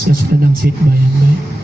access ka ng seat ba yan ba?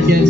lahat yan.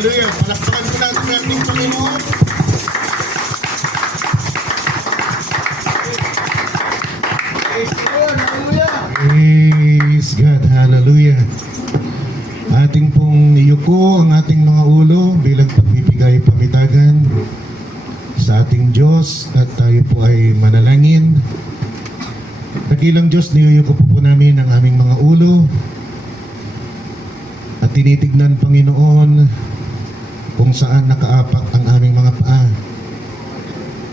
Hallelujah. Palakpakan po natin ang ating Panginoon. Praise God. Hallelujah. Praise God. Hallelujah. Ating pong iyuko ang ating mga ulo bilang pagbibigay pamitagan sa ating Diyos at tayo po ay manalangin. Dakilang Diyos, niyuyuko po namin ang aming mga ulo at tinitignan, Panginoon, kung saan nakaapak ang aming mga paa.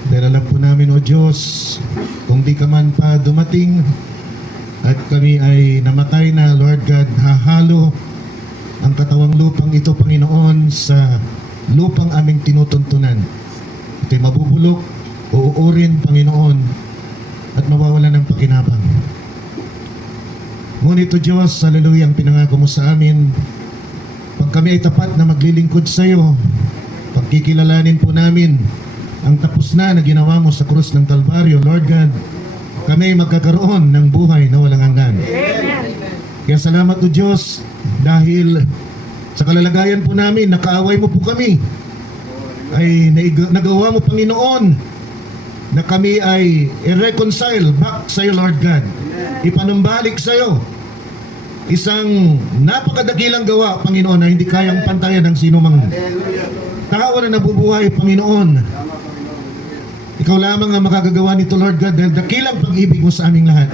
Dahil alam po namin, O Diyos, kung di ka man pa dumating at kami ay namatay na, Lord God, hahalo ang katawang lupang ito, Panginoon, sa lupang aming tinutuntunan. Ito'y mabubulok, uuurin, Panginoon, at mawawala ng pakinabang. Ngunit, O Diyos, hallelujah, ang pinangako mo sa amin, pag kami ay tapat na maglilingkod sa iyo, pagkikilalanin po namin ang tapos na ginawa mo sa krus ng Kalbaryo, Lord God, kami ay magkakaroon ng buhay na walang hanggan. Kaya salamat o Diyos, dahil sa kalalagayan po namin, nakaaway mo po kami, ay nagawa mo, Panginoon, na kami ay i-reconcile back sa iyo, Lord God. Ipanumbalik sa iyo isang napakadakilang gawa, Panginoon, na hindi kayang pantayan ng sino mang tao na nabubuhay, Panginoon. Ikaw lamang ang makagagawa nito, Lord God, dahil dakilang pag-ibig mo sa aming lahat.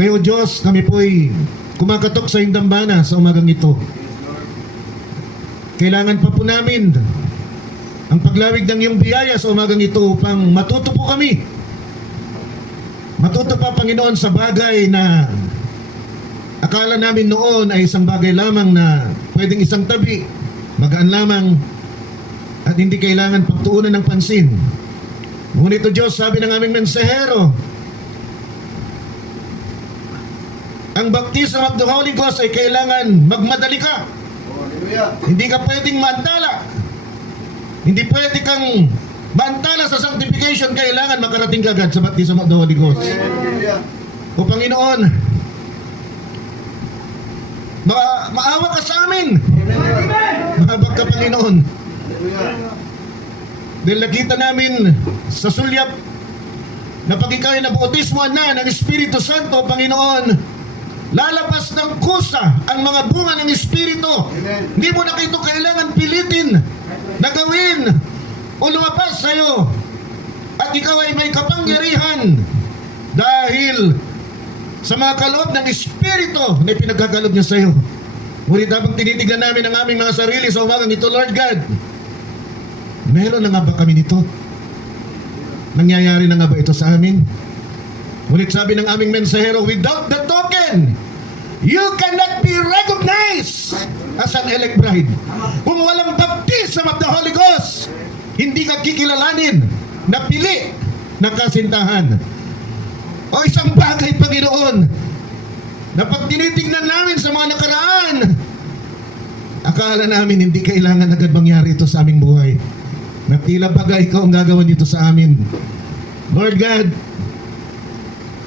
Kaya, O Diyos, kami po'y kumakatok sa hindambana sa umagang ito. Kailangan pa po namin ang paglawig ng iyong biyaya sa umagang ito upang matuto po kami. Matuto pa, Panginoon, sa bagay na akala namin noon ay isang bagay lamang na pwedeng isang tabi, magaan lamang at hindi kailangan pagtuunan ng pansin. Ngunit, O Diyos, sabi ng aming mensahero, ang baptism of the Holy Ghost ay kailangan magmadali ka. Hindi ka pwedeng maantala. Hindi pwede kang maantala sa sanctification. Kailangan makarating ka agad sa baptism of the Holy Ghost. O Panginoon, maawa ka sa amin. Mahabag ka, Panginoon. Dahil nakita namin sa sulyap na pag ikaw ay nabautismo na ng Espiritu Santo, Panginoon, lalabas ng kusa ang mga bunga ng Espiritu. Hindi mo na ito kailangan pilitin na gawin o lumabas sa iyo. At ikaw ay may kapangyarihan dahil sa mga kaloob ng Espiritu na ipinagkakalob niya sa iyo. Ngunit habang tinitignan namin ang aming mga sarili sa umagang ito, Lord God, meron na nga ba kami nito? Nangyayari na nga ba ito sa amin? Ngunit sabi ng aming mensahero, without the token, you cannot be recognized as an elect bride. Kung walang baptism of the Holy Ghost, hindi ka kikilalanin na pili ng kasintahan. O isang bagay, Panginoon, na pag tinitingnan namin sa mga nakaraan, akala namin hindi kailangan agad mangyari ito sa aming buhay. Na tila bagay ikaw ang gagawin dito sa amin. Lord God,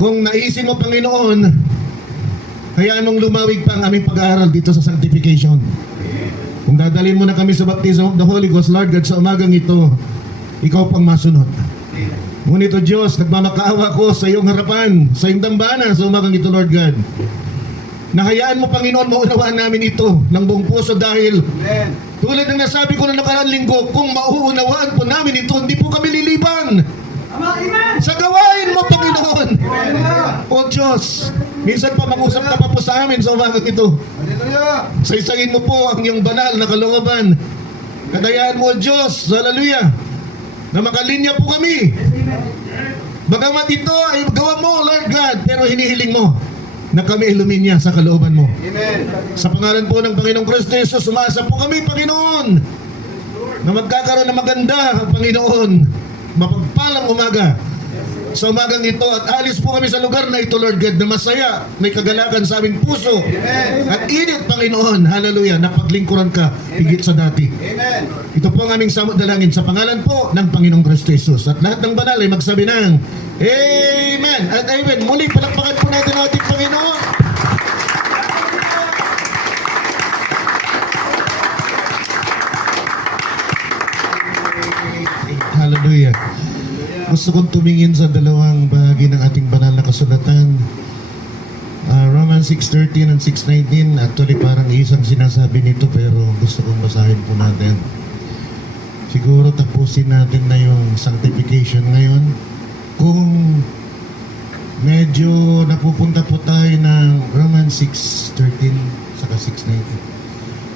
kung naisip mo, Panginoon, hayaan mong lumawig pa ang aming pag-aaral dito sa sanctification. Kung dadalhin mo na kami sa baptism of the Holy Ghost, Lord God, sa umagang ito, ikaw pang masunod. Ngunit o Diyos, nagmamakaawa ko sa iyong harapan, sa iyong dambana sa umagang ito, Lord God. Nahayaan mo, Panginoon, maunawaan namin ito ng buong puso dahil tulad ng nasabi ko na nakaraang linggo, kung mauunawaan po namin ito, hindi po kami liliban. Sa gawain mo, Panginoon. O Diyos, minsan pa mag-usap ka pa po sa amin sa umagang ito. Saysagin mo po ang iyong banal na kalooban. Kadayaan mo, Diyos, hallelujah, na makalinya po kami. Bagamat ito ay gawa mo, Lord God, pero hinihiling mo na kami iluminya sa kalooban mo. Amen. Sa pangalan po ng Panginoong Kristo Jesus, umasa po kami, Panginoon, na magkakaroon ng maganda, Panginoon, mapagpalang umaga sa umagang ito, at alis po kami sa lugar na ito, Lord God, na masaya, may kagalakan sa aming puso. Amen. At init, Panginoon, hallelujah, na paglingkuran ka higit sa dati. Amen. Ito po ang aming samot dalangin sa pangalan po ng Panginoong Kristo Jesus. At lahat ng banal ay magsabi ng Amen at Amen. Muli, palakpakan po natin ang ating Panginoon. Hallelujah. Gusto kong tumingin sa dalawang bahagi ng ating banal na kasulatan. Romans 6:13 and 6:19. Actually, parang isang sinasabi nito, pero gusto kong basahin po natin. Siguro tapusin natin na yung sanctification ngayon. Kung medyo napupunta po tayo ng Romans 6:13 saka 6:19.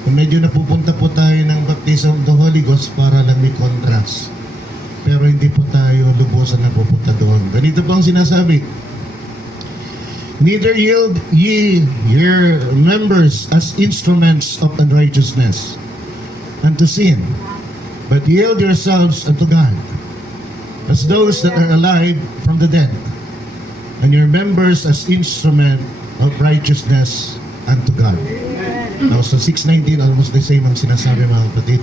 Kung medyo napupunta po tayo ng baptism of the Holy Ghost, para lang may contrast. Pero hindi po tayo lubusan na pupunta doon. Ganito po ang sinasabi. Neither yield ye your members as instruments of unrighteousness unto sin, but yield yourselves unto God, as those that are alive from the dead, and your members as instrument of righteousness unto God. Now, so 6:19, almost the same ang sinasabi, mga kapatid.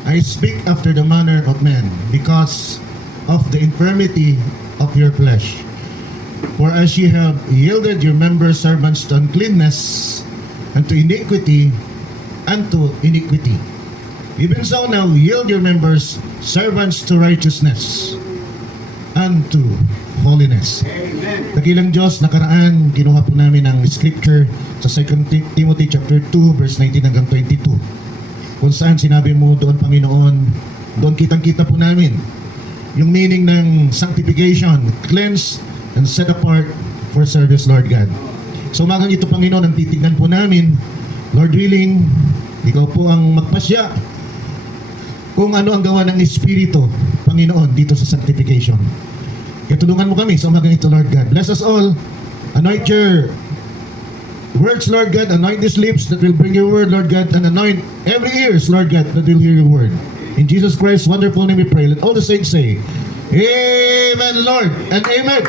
I speak after the manner of men, because of the infirmity of your flesh. For as ye have yielded your members servants to uncleanness, and to iniquity, even so now yield your members servants to righteousness, unto holiness. Dakilang Diyos, nakaraan, kinuha po namin ang scripture sa 2 Timothy chapter 2, verse 19 hanggang 22. Kung saan sinabi mo doon, Panginoon, doon kitang-kita po namin yung meaning ng sanctification, cleanse and set apart for service, Lord God. So umagang ito, Panginoon, ang titignan po namin, Lord willing, ikaw po ang magpasya kung ano ang gawa ng Espiritu, Panginoon, dito sa sanctification. Kaya tulungan mo kami sa umagang ito, Lord God. Bless us all. Anoint your words, Lord God. Anoint these lips that will bring your word, Lord God. And anoint every ears, Lord God, that will hear your word. In Jesus Christ's wonderful name we pray. Let all the saints say, Amen, Lord, and Amen.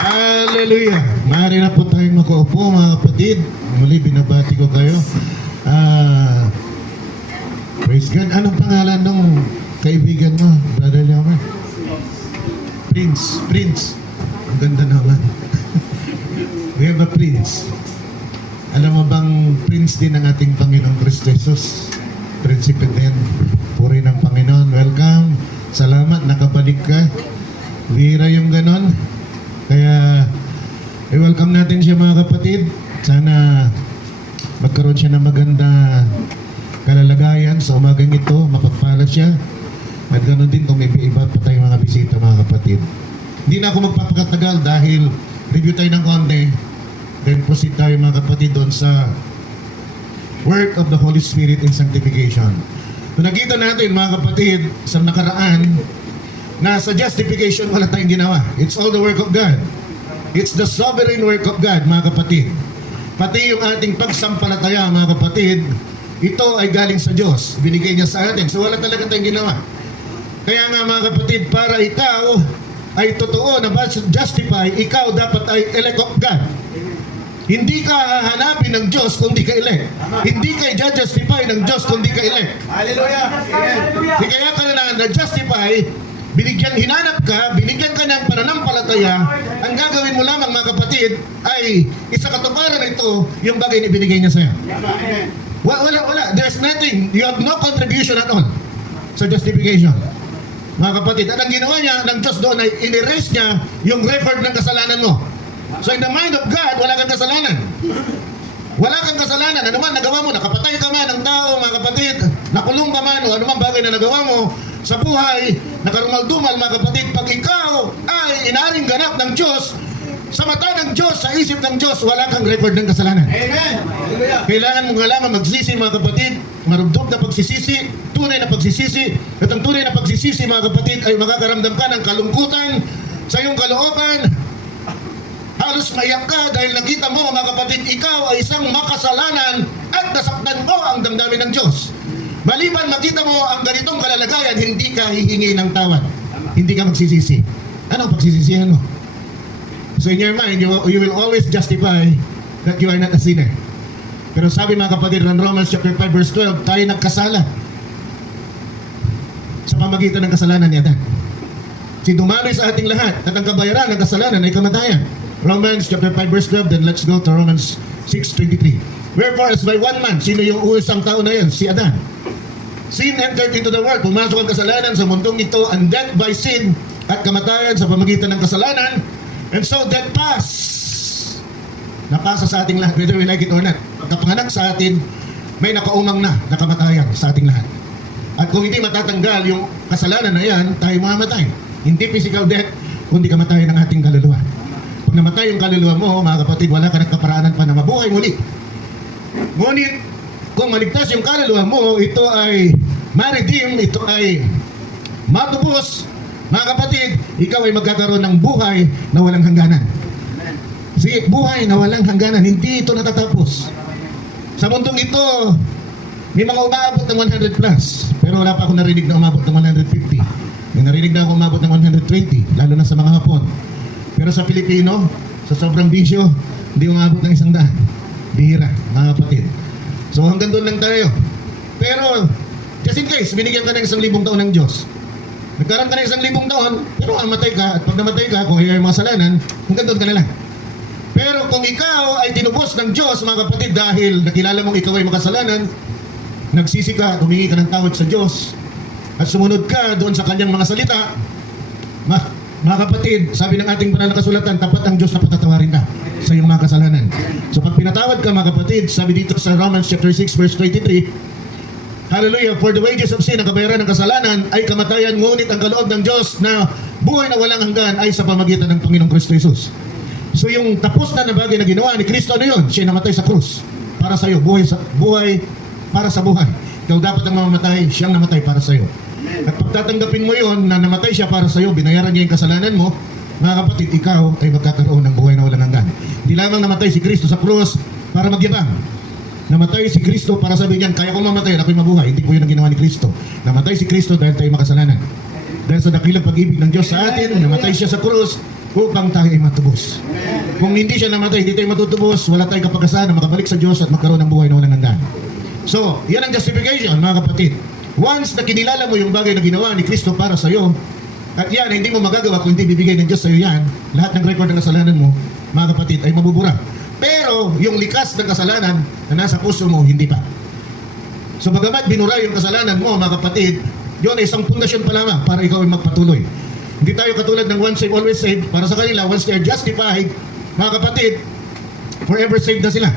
Hallelujah. Maaari na po tayong makaupo, mga kapatid. Muli, binabati ko kayo. Praise God. Anong pangalan ng kaibigan mo, Brother Leoman? Prince. Ang ganda naman. We have a Prince. Alam mo bang Prince din ang ating Panginoong Kristo Jesus? Prinsipe din. Puri ng Panginoon. Welcome. Salamat, nakabalik ka. Bihira yung ganon. Kaya, welcome natin siya, mga kapatid. Sana magkaroon siya ng maganda kalalagayan sa umagang ito. Mapagpala siya. At ganoon din kung may iba pa tayong mga bisita mga kapatid. Hindi na ako magpapakatagal dahil review tayo ng konti. Then proceed tayo mga kapatid doon sa work of the Holy Spirit in sanctification. Kung nakita natin mga kapatid sa nakaraan na sa justification wala tayong ginawa. It's all the work of God. It's the sovereign work of God mga kapatid. Pati yung ating pagsampalataya mga kapatid, ito ay galing sa Diyos. Binigay niya sa atin. So wala talaga tayong ginawa. Kaya nga mga kapatid, para ikaw ay totoo na justify, ikaw dapat ay elect of God. Hindi ka hahanapin ng Diyos kung di ka elect. Hindi ka i-justify ng Diyos kung di ka elect. Hallelujah! Amen! Kaya ka na-justify, hinanap ka, binigyan ka ng pananampalataya, ang gagawin mo lamang mga kapatid ay isa katuparan ito yung bagay na ibinigay niya sa'yo. Amen! Wala. There's nothing. You have no contribution at all sa justification. Mga kapatid, at ang ginawa niya ng Diyos doon ay in-erase niya yung record ng kasalanan mo. So in the mind of God, wala kang kasalanan. Wala kang kasalanan. Ano man nagawa mo, nakapatay ka man ng tao, mga kapatid, nakulong ka man, o anumang bagay na nagawa mo sa buhay, nakarumal-dumal, mga kapatid, pag ikaw ay inaring ganap ng Diyos, sa mata ng Diyos, sa isip ng Diyos, wala kang record ng kasalanan. Amen! Hallelujah! Kailangan mo nga lamang magsisi mga kapatid, marubdob na pagsisisi, tunay na pagsisisi, at ang tunay na pagsisisi mga kapatid ay makakaramdam ka ng kalungkutan sa iyong kalooban. Halos maiyak ka dahil nakita mo mga kapatid, ikaw ay isang makasalanan at nasaktan mo ang damdamin ng Diyos. Maliban makita mo ang ganitong kalalagayan, hindi ka hihingi ng tawad. Hindi ka magsisisi. Anong pagsisisihan mo? So in your mind, you will always justify that you are not a sinner. Pero sabi mga kapatid ng Romans chapter 5 verse 12, tayo nagkasala sa pamagitan ng kasalanan ni Adan. Si dumaloy sa ating lahat at ang kabayaran ng kasalanan ay kamatayan. Romans chapter 5 verse 12, then let's go to Romans 6:23. Wherefore as by one man, sino yung isang tao na yan? Si Adan. Sin entered into the world, pumasok ang kasalanan sa mundong ito, and death by sin at kamatayan sa pamagitan ng kasalanan. And so that napasa sa ating lahat, whether we like it or not. Pagkapanganak sa atin, may nakaumang na nakamatayan sa ating lahat. At kung hindi matatanggal yung kasalanan na yan, tayo mamamatay. Hindi physical death, kundi kamatayan ng ating kaluluwa. Pag namatay yung kaluluwa mo, mga kapatid, wala ka ng kaparaanan pa na mabuhay muli. Ngunit, kung maligtas yung kaluluwa mo, ito ay ma-redeem, ito ay matubos. Mga kapatid, ikaw ay magkakaroon ng buhay na walang hangganan. Sige, buhay na walang hangganan, hindi ito natatapos. Sa mundong ito, may mga umaabot ng 100 plus, pero wala pa ako narinig na umabot ng 150. May narinig na ako umabot ng 120, lalo na sa mga Hapon. Pero sa Pilipino, sa sobrang bisyo, hindi umabot ng 100. Bihira, mga kapatid. So hanggang doon lang tayo. Pero, just in case, binigyan ka ng 1,000 taon ng Diyos. Nagkaroon ka ng 1,000 taon, pero namatay ka, at pag namatay ka, kung hindi ay masalanan, hanggang doon ka na lang. Pero kung ikaw ay tinubos ng Diyos, mga kapatid, dahil nakilala mong ikaw ay makasalanan, nagsisi ka, humingi ka ng tawad sa Diyos, at sumunod ka doon sa kanyang mga salita, mga kapatid, sabi ng ating banal na kasulatan, tapat ang Diyos na patatawarin ka sa iyong mga kasalanan. So pag pinatawad ka, mga kapatid, sabi dito sa Romans chapter 6 verse 23, hallelujah, for the wages of sin, ang kabayaran ng kasalanan ay kamatayan, ngunit ang kaloob ng Diyos na buhay na walang hanggan ay sa pamagitan ng Panginoong Kristo Jesus. So yung tapos na bagay na ginawa ni Kristo, ano yun? Siya namatay sa krus para sa iyo, buhay para sa buhay. Ikaw dapat ang mamamatay, siyang namatay para sa iyo. At pagtatanggapin mo yun na namatay siya para sa iyo, binayaran niya yung kasalanan mo, mga kapatid, ikaw ay magkakaroon ng buhay na walang hanggan. Hindi lamang namatay si Kristo sa krus para magyabang. Namatay si Kristo para sabihin niyan, kaya kong mamatay, ako'y mabuhay. Hindi po yun ang ginawa ni Kristo. Namatay si Kristo dahil tayo makasalanan. Dahil sa dakilang pag-ibig ng Diyos sa atin, namatay siya sa krus upang tayo ay matubos. Kung hindi siya namatay, hindi tayo matutubos, wala tayong kapag-asa na makabalik sa Diyos at magkaroon ng buhay na walang hanggan. So, yan ang justification, mga kapatid. Once na kinilala mo yung bagay na ginawa ni Kristo para sa iyo, at yan, hindi mo magagawa kung hindi bibigay ng Diyos sa iyo yan, lahat ng record ng kasalanan mo, mga kapatid, ay mabubura. Pero yung likas ng kasalanan na nasa puso mo, hindi pa. So bagamat binura yung kasalanan mo, mga kapatid, yun ay isang pundasyon pa lamang para ikaw ay magpatuloy. Hindi tayo katulad ng once saved, always saved. Para sa kanila, once they are justified, mga kapatid, forever saved na sila.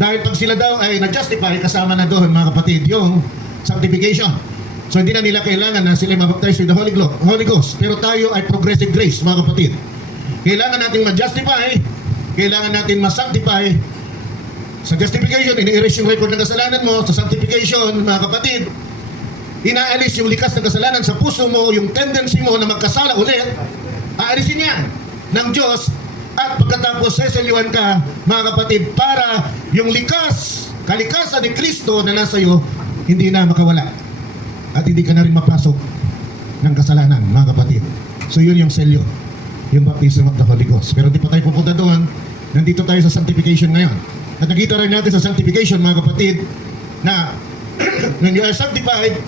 Dahil pag sila daw ay na-justify, kasama na doon, mga kapatid, yung sanctification. So hindi na nila kailangan na sila mabaptize with the Holy Ghost. Pero tayo ay progressive grace, mga kapatid. Kailangan natin ma-justify, kailangan natin ma-sanctify. Sa justification, ini-erase yung record ng kasalanan mo. Sa sanctification, mga kapatid, inaalis yung likas ng kasalanan sa puso mo, yung tendency mo na magkasala ulit, aalisin yan ng Diyos. At pagkatapos, seselyuhan ka, mga kapatid, para yung kalikasan ni Kristo na nasa iyo, hindi na makawala. At hindi ka na rin mapasok ng kasalanan, mga kapatid. So yun yung selyo, yung baptism of the Holy Ghost. Pero di pa tayo pupunta doon. Nandito tayo sa sanctification ngayon. At nakita rin natin sa sanctification, mga kapatid, na when you are sanctified,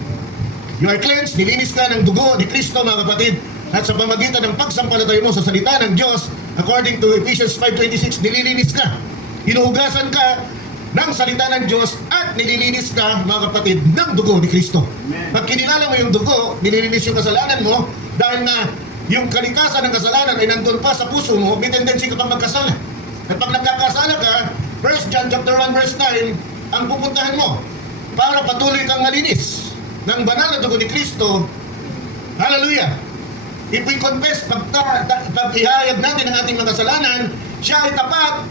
you are cleansed, nilinis ka ng dugo ni Kristo, mga kapatid. At sa pamagitan ng pagsampalataya mo sa salita ng Diyos, according to Ephesians 5:26, nililinis ka. Hinuhugasan ka ng salita ng Diyos at nililinis ka, mga kapatid, ng dugo ni Kristo. Pag kinilala mo yung dugo, nililinis yung kasalanan mo, dahil na yung kalikasan ng kasalanan ay nandun pa sa puso mo, may tendency ka pang magkasala. At pag nagkakasala ka, 1 John chapter 1 verse 9, ang pupuntahan mo para patuloy kang malinis ng banal na dugo ni Kristo. Hallelujah! If we confess, pag ihayag natin ang ating mga kasalanan, siya ay tapat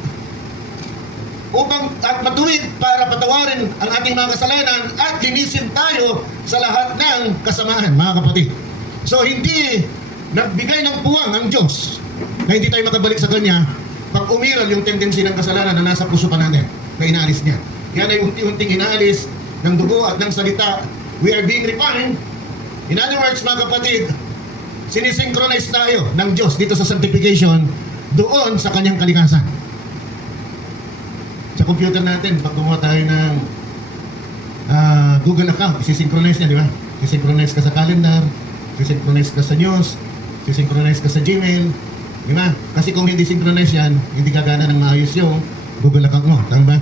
upang at matuwid para patawarin ang ating mga kasalanan at linisin tayo sa lahat ng kasamaan, mga kapatid. So hindi nagbigay ng puwang ang Diyos na hindi tayo makabalik sa Kanya pag umiral yung tendency ng kasalanan na nasa puso pa natin, na inaalis niya. Yan ay unti-unting inaalis ng dugo at ng salita. We are being refined. In other words, mga kapatid, sinisynchronize tayo ng Diyos dito sa sanctification doon sa Kanyang kalikasan. Sa computer natin, pag gumawa tayo ng Google account, isi-synchronize niya, di ba? Isi-synchronize ka sa calendar, isi-synchronize ka sa news, isi-synchronize ka sa Gmail, di ba? Kasi kung hindi synchronize yan, hindi gagana ng maayos yung Google account mo, tama ba?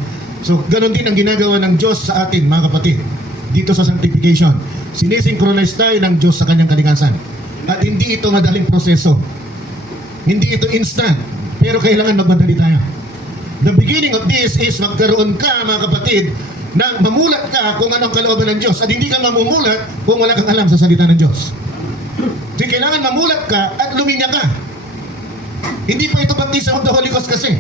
So, ganun din ang ginagawa ng Diyos sa atin, mga kapatid, dito sa sanctification. Sinisynchronize tayo ng Diyos sa Kanyang kalikasan. At hindi ito madaling proseso. Hindi ito instant, pero kailangan magmadali tayo. The beginning of this is magkaroon ka, mga kapatid, na mamulat ka kung anong kalooban ng Diyos. At hindi ka mamumulat kung wala kang alam sa salita ng Diyos. So, kailangan mamulat ka at luminya ka. Hindi pa ito baptism of the Holy Ghost kasi.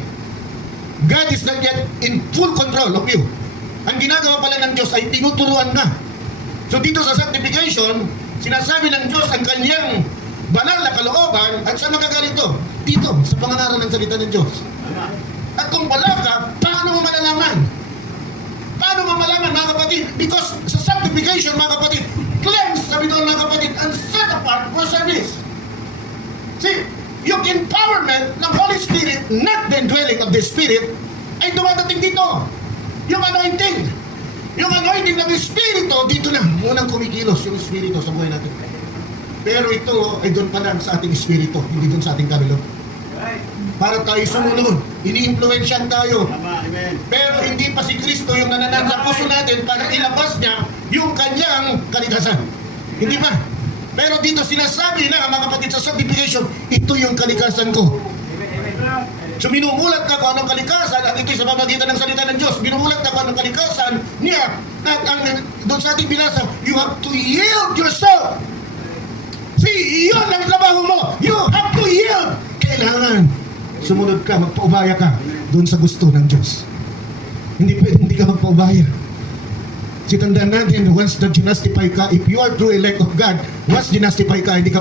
God is not yet in full control of you. Ang ginagawa pala ng Diyos ay tinuturuan ka. So dito sa sanctification, sinasabi ng Diyos ang kanyang banal na kalooban at saan magagaling ito? Dito, sa pangaralan ng salita ng Diyos. At kung wala ka, paano mo malalaman? Paano mo malaman, mga kapatid? Because sa sanctification, mga kapatid, cleanse, sabi doon, mga kapatid, and set apart for service. See, yung empowerment ng Holy Spirit, not the indwelling of the Spirit, ay dumadating dito. Yung anointing. Yung anointing ng Espiritu, dito na. Unang kumikilos yung Espiritu sa buhay natin. Pero ito ay doon pa lang sa ating Espiritu, hindi doon sa ating kaluluwa. Para tayo sumunod, ini-influensyan tayo. Pero hindi pa si Kristo yung nananag sa puso natin para ilabas niya yung kanyang kalikasan. Hindi pa. Pero dito sinasabi na, mga kapatid, sa sanctification, ito yung kalikasan ko. So minumulat ka kung anong kalikasan at ito'y sa pamagitan ng salita ng Diyos. Minumulat ka kung anong kalikasan niya at ang doon sa ating binasa, you have to yield yourself. See, yun ang trabaho mo. You have to yield. Kailangan sumunod ka, magpaubaya ka doon sa gusto ng Diyos. Hindi pwedeng hindi ka magpaubaya. Si tandaan natin, once na ginastify ka, if you are true elect of God, once ginastify ka, hindi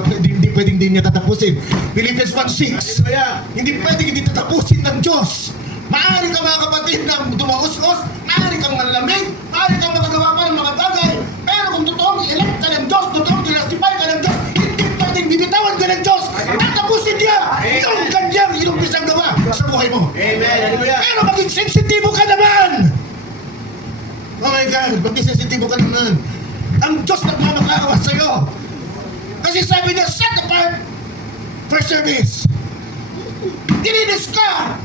pwedeng din niya tatapusin. Philippians 1:6, hindi pwedeng hindi tatapusin ng Diyos. Maaari ka, mga kapatid, na dumaus-us, maaari kang manlamig, maaari kang magagawa pa ng mga bagay, pero kung totoong elect ka ng Diyos, totoong ginastify ka ng Diyos, hindi pwedeng bibitawan ka ng Diyos, tatapusin niya yung kanyang inumpisang gawa sa buhay mo. Amen. Hallelujah. Pero maging sensitibo ka naman. Oh my God, maging sensitibo ka naman. Ang Diyos nagmamakaawa sa'yo. Kasi sabi niya, set apart for service. Dininis ka.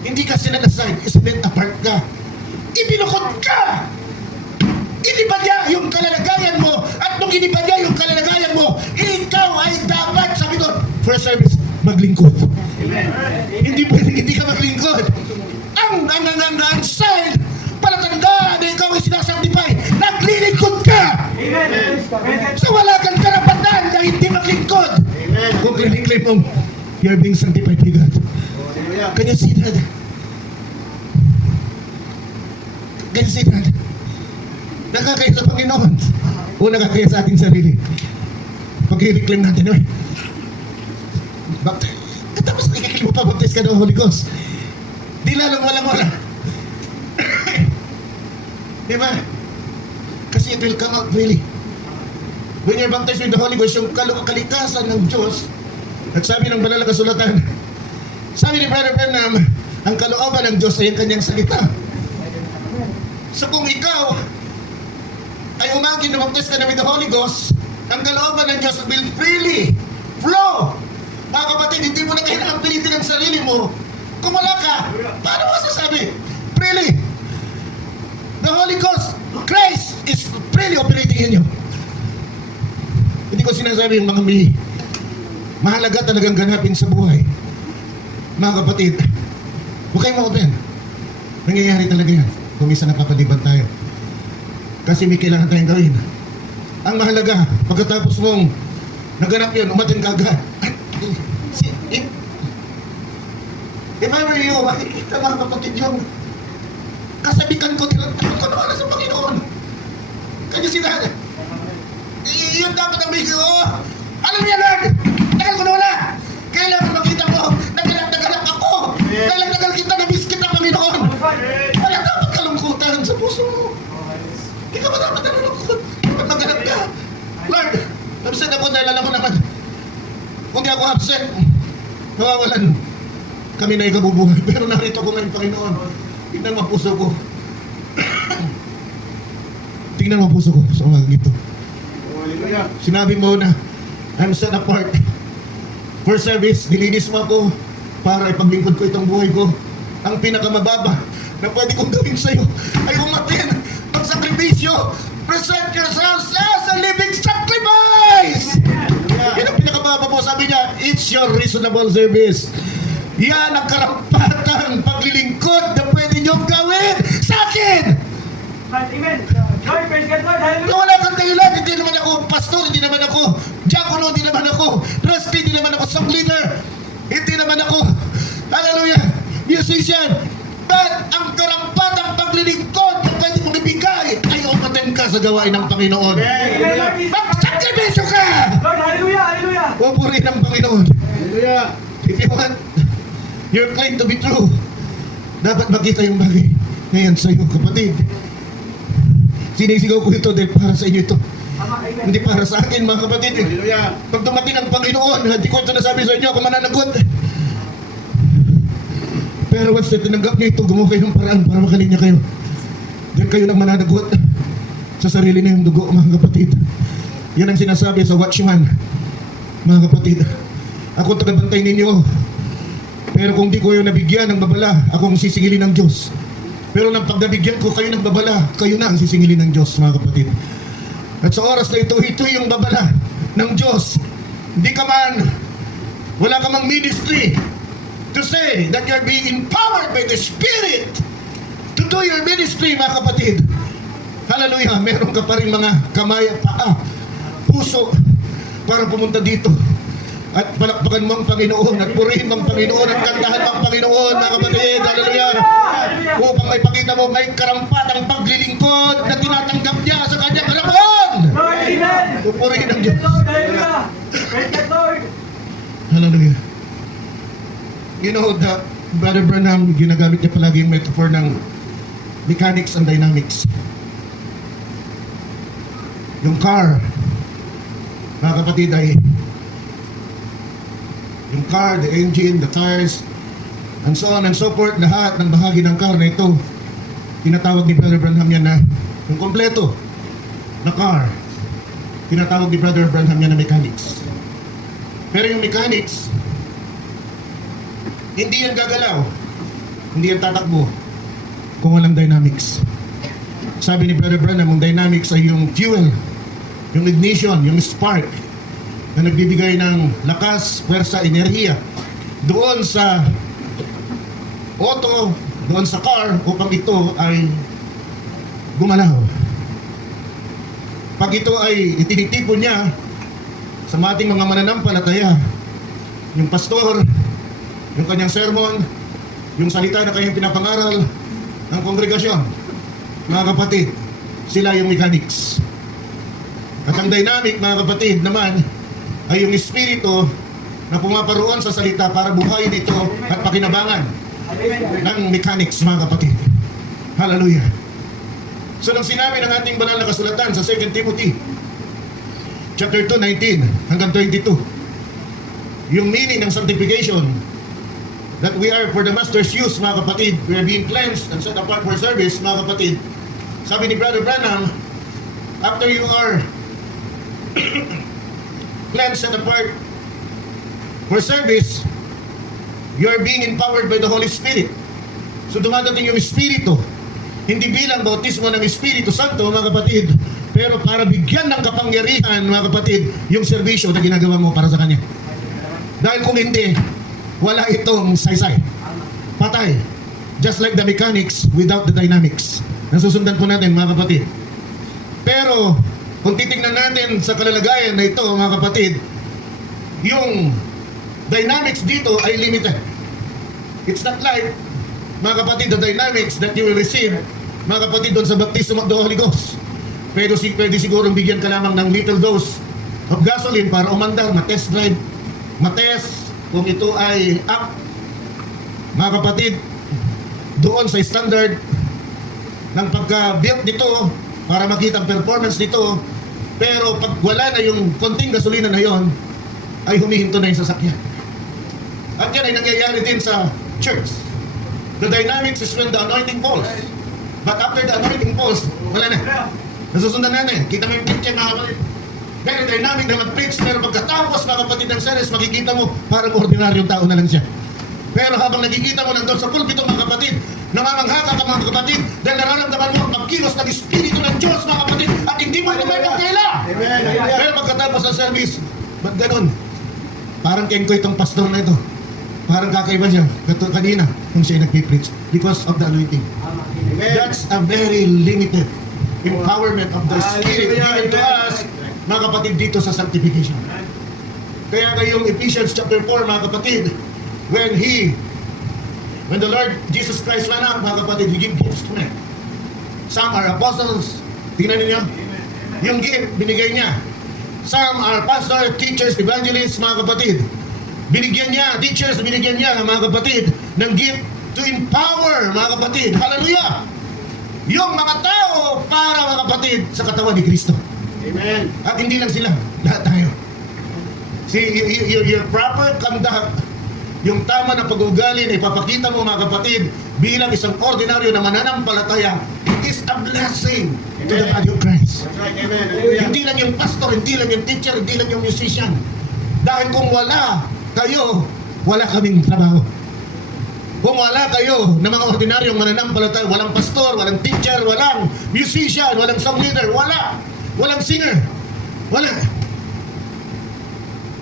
Hindi ka sinanaside, set apart ka. Ibinukod ka. Iniba niya yung kalalagayan mo. At nung iniba niya yung kalalagayan mo, ikaw ay dapat, sabi doon, for service, maglingkod. Amen. Hindi pwedeng hindi ka maglingkod. Ang sign, palatandaan na ikaw ay sinasanctify, naglilingkod ka. Amen. So wala kang karapatan na hindi maglingkod. Kung claim mong you're being sanctified by God. Hallelujah. Can you see that? Can you see that? Nakakaya sa Panginoon. O nakakaya sa ating sarili. Pag i-reclaim natin, eh. Tapos i-reclaim mo pa, baptize ka ng Holy Ghost. Di lalong walang wala. Diba? Kasi it will come out really. When you're baptized with the Holy Ghost, yung kalikasan ng Diyos, nagsabi ng banal na kasulatan, sabi ni Brother Branham, ang kalooban ng Diyos ay ang kanyang salita. So kung ikaw ay umangkin na baptize ka na with the Holy Ghost, ang kalooban ng Diyos will freely flow. Mga kapatid, hindi mo na kailangan pilitin ang sarili mo. Kung wala ka, paano mo sasabi? Freely. The Holy Ghost, Christ is freely operating in you. Hindi ko sinasabi yung mga mahalaga talagang ganapin sa buhay. Mga kapatid, huwag kayong ma-open. Nangyayari talaga yan. Kung minsan napapaliban tayo. Kasi may kailangan tayong gawin. Ang mahalaga, pagkatapos mong naganap yun, umatin ka agad. If I were you, makikita mga kapatid yung kasabikan ko, tinatapos ko naman sa Panginoon. Kanya sila. Yun dapat ang bigay ko. Alam niya, Lord, tagal ko na wala. Kailangan makita mo, nagalap ako. Tagal kita, nabiskit ang Panginoon. Wala dapat kalungkutan sa puso mo. Hindi ka ba dapat nalulungkot? Dapat maganap ka. Lord, absent ako dahil alam mo naman. Kung di ako absent, mawawalan kami na ikabubuhay. Pero narito ko ngayon, Panginoon. Tingnan mo ang puso ko. Tingnan mo ang puso ko sa umagang ito. Hallelujah. Sinabi mo na, I'm set apart for service. Nilinis mo ako para ipaglingkod ko itong buhay ko. Ang pinakamababa na pwede kong gawin sa'yo ay umatin, magsakripisyo, present yourselves as a living sacrifice. Yan ang pinakamababa mo. Sabi niya, it's your reasonable service. Yan ang karampatang paglilingkod na pwede niyong gawin sa akin. Amen. Lord, praise God, Lord. Hallelujah. Kung wala kang dahilan, hindi naman ako pastor, hindi naman ako diakono, hindi naman ako trustee, hindi naman ako song leader, hindi naman ako, hallelujah, musician. But ang karampatang paglilingkod na pwede mong ibigay ay umaten ka sa gawain ng Panginoon. Amen, Lord Jesus. Magsakripisyo ka! Lord, hallelujah, hallelujah. Pupuri ng Panginoon. Hallelujah. If you want your claim to be true, dapat makita yung bagay ngayon sa iyo, kapatid. Sinisigaw ko ito dahil para sa inyo ito. Ama, amen. Hindi para sa akin, mga kapatid. Hallelujah. Pag dumating ang Panginoon, hindi ko ito nasabi sa inyo, ako mananagot. Pero once na tinanggap niyo ito, gumawa kayo ng paraan para makalinya kayo. Diyan kayo nang mananagot sa sarili niyong dugo, mga kapatid. Yan ang sinasabi sa Watchman, mga kapatid. Ako tagabantay ninyo. Pero kung di ko yung nabigyan ng babala, ako ang sisigilin ng Diyos. Pero nang pag nabigyan ko kayo ng babala, kayo na ang sisingilin ng Diyos, mga kapatid. At sa oras na ito yung babala ng Diyos. Hindi ka man, wala ka mang ministry to say that you're being empowered by the Spirit to do your ministry, mga kapatid. Hallelujah, meron ka pa rin mga kamay at paa, puso, para pumunta dito. At palakpakan mo ang Panginoon at purihin mo ang Panginoon at kantahan mo ang Panginoon, mga kapatid. Hallelujah. Upang may pakita mo may karampatang paglilingkod na tinatanggap niya sa kanyang harapan. Lord, amen. Pupurihin ang Praise Diyos. God, Lord, hallelujah. Praise God, Lord. Hallelujah. You know, Brother Branham, ginagamit niya palagi yung metaphor ng mechanics and dynamics. Yung car, mga kapatid, ay yung car, the engine, the tires, and so on and so forth, lahat ng bahagi ng car na ito, tinatawag ni Brother Branham yan na yung kompleto na car, tinatawag ni Brother Branham yan na mechanics. Pero yung mechanics, hindi yan gagalaw, hindi yan tatakbo kung walang dynamics. Sabi ni Brother Branham, ang dynamics ay yung fuel, yung ignition, yung spark na nagbibigay ng lakas, pwersa, enerhiya doon sa auto, doon sa car upang ito ay gumalaw. pag ito ay itinitipon niya sa ating mga mananampalataya, yung pastor, yung kanyang sermon, yung salita na kanyang pinapangaral ng kongregasyon, mga kapatid, sila yung mechanics. At ang dynamic, mga kapatid, naman ay yung espiritu na pumaparoon sa salita para buhayin ito at pakinabangan ng mechanics, mga kapatid. Hallelujah. So nang sinabi ng ating banal na kasulatan sa 2 Timothy chapter 2, 19 hanggang 22, yung meaning ng sanctification, that we are for the master's use, mga kapatid, we are being cleansed and set apart for service, mga kapatid. Sabi ni Brother Branham, after you are cleansed and apart for service, you are being empowered by the Holy Spirit. So dumadating yung Espiritu, hindi bilang bautismo ng Espiritu Santo, mga kapatid, pero para bigyan ng kapangyarihan, mga kapatid, yung serbisyo na ginagawa mo para sa Kanya. Dahil kung hindi, wala itong saysay. Patay. Just like the mechanics without the dynamics. Nasusundan po natin, mga kapatid. Pero, kung titingnan natin sa kalalagayan na ito, mga kapatid, yung dynamics dito ay limited. It's not like, mga kapatid, the dynamics that you will receive, mga kapatid, doon sa baptism of the Holy Ghost. Pwede siguro bigyan ka lamang ng little dose of gasoline para umandar, matest drive, matest kung ito ay up, mga kapatid, doon sa standard ng pagka-built nito para makita ang performance nito. Pero pag wala na yung konting gasolina na yon, ay humihinto na yung sasakyan. At yan ay nangyayari din sa church. The dynamics is when the anointing falls. But after the anointing falls, wala na. Nasusundan natin. Kita mo yung picture, mga kapatid. Very dynamic na mag-preach, pero pagkatapos, mga kapatid ng series, makikita mo parang ordinaryong tao na lang siya. Pero habang nakikita mo nandun sa pulpito, mga kapatid, namamangha ka, mga kapatid, dahil nararamdaman mo ang pagkilos ng Espiritu ng Diyos, mga kapatid, at hindi mo ito may pagkaila. Amen. Pero pagkatapos ng service, ba't ganun? Parang kengko itong pastor na ito. Parang kakaiba siya. Kanina, kung siya nagpipreach. Because of the anointing. That's a very limited empowerment of the Spirit given to us, mga kapatid, dito sa sanctification. Kaya ngayong Ephesians chapter 4, mga kapatid, when the Lord Jesus Christ went out, mga kapatid, He gave gifts to men. Some are apostles. Tingnan ninyo. Yung gift, binigay niya. Some are pastors, teachers, evangelists, mga kapatid. Binigyan niya, teachers, binigyan niya, mga kapatid, ng gift to empower, mga kapatid. Hallelujah! Yung mga tao para, mga kapatid, sa katawan ni Kristo. Amen. At hindi lang sila, lahat tayo. See, your proper conduct, yung tama na pag-ugali na ipapakita mo, mga kapatid, bilang isang ordinaryo na mananampalataya, is a blessing to the body of Christ. That's right. Amen. Hallelujah. Hindi lang yung pastor, hindi lang yung teacher, hindi lang yung musician. Dahil kung wala kayo, wala kaming trabaho. Kung wala kayo na mga ordinaryong mananampalataya, walang pastor, walang teacher, walang musician, walang song leader, wala. Walang singer. Wala.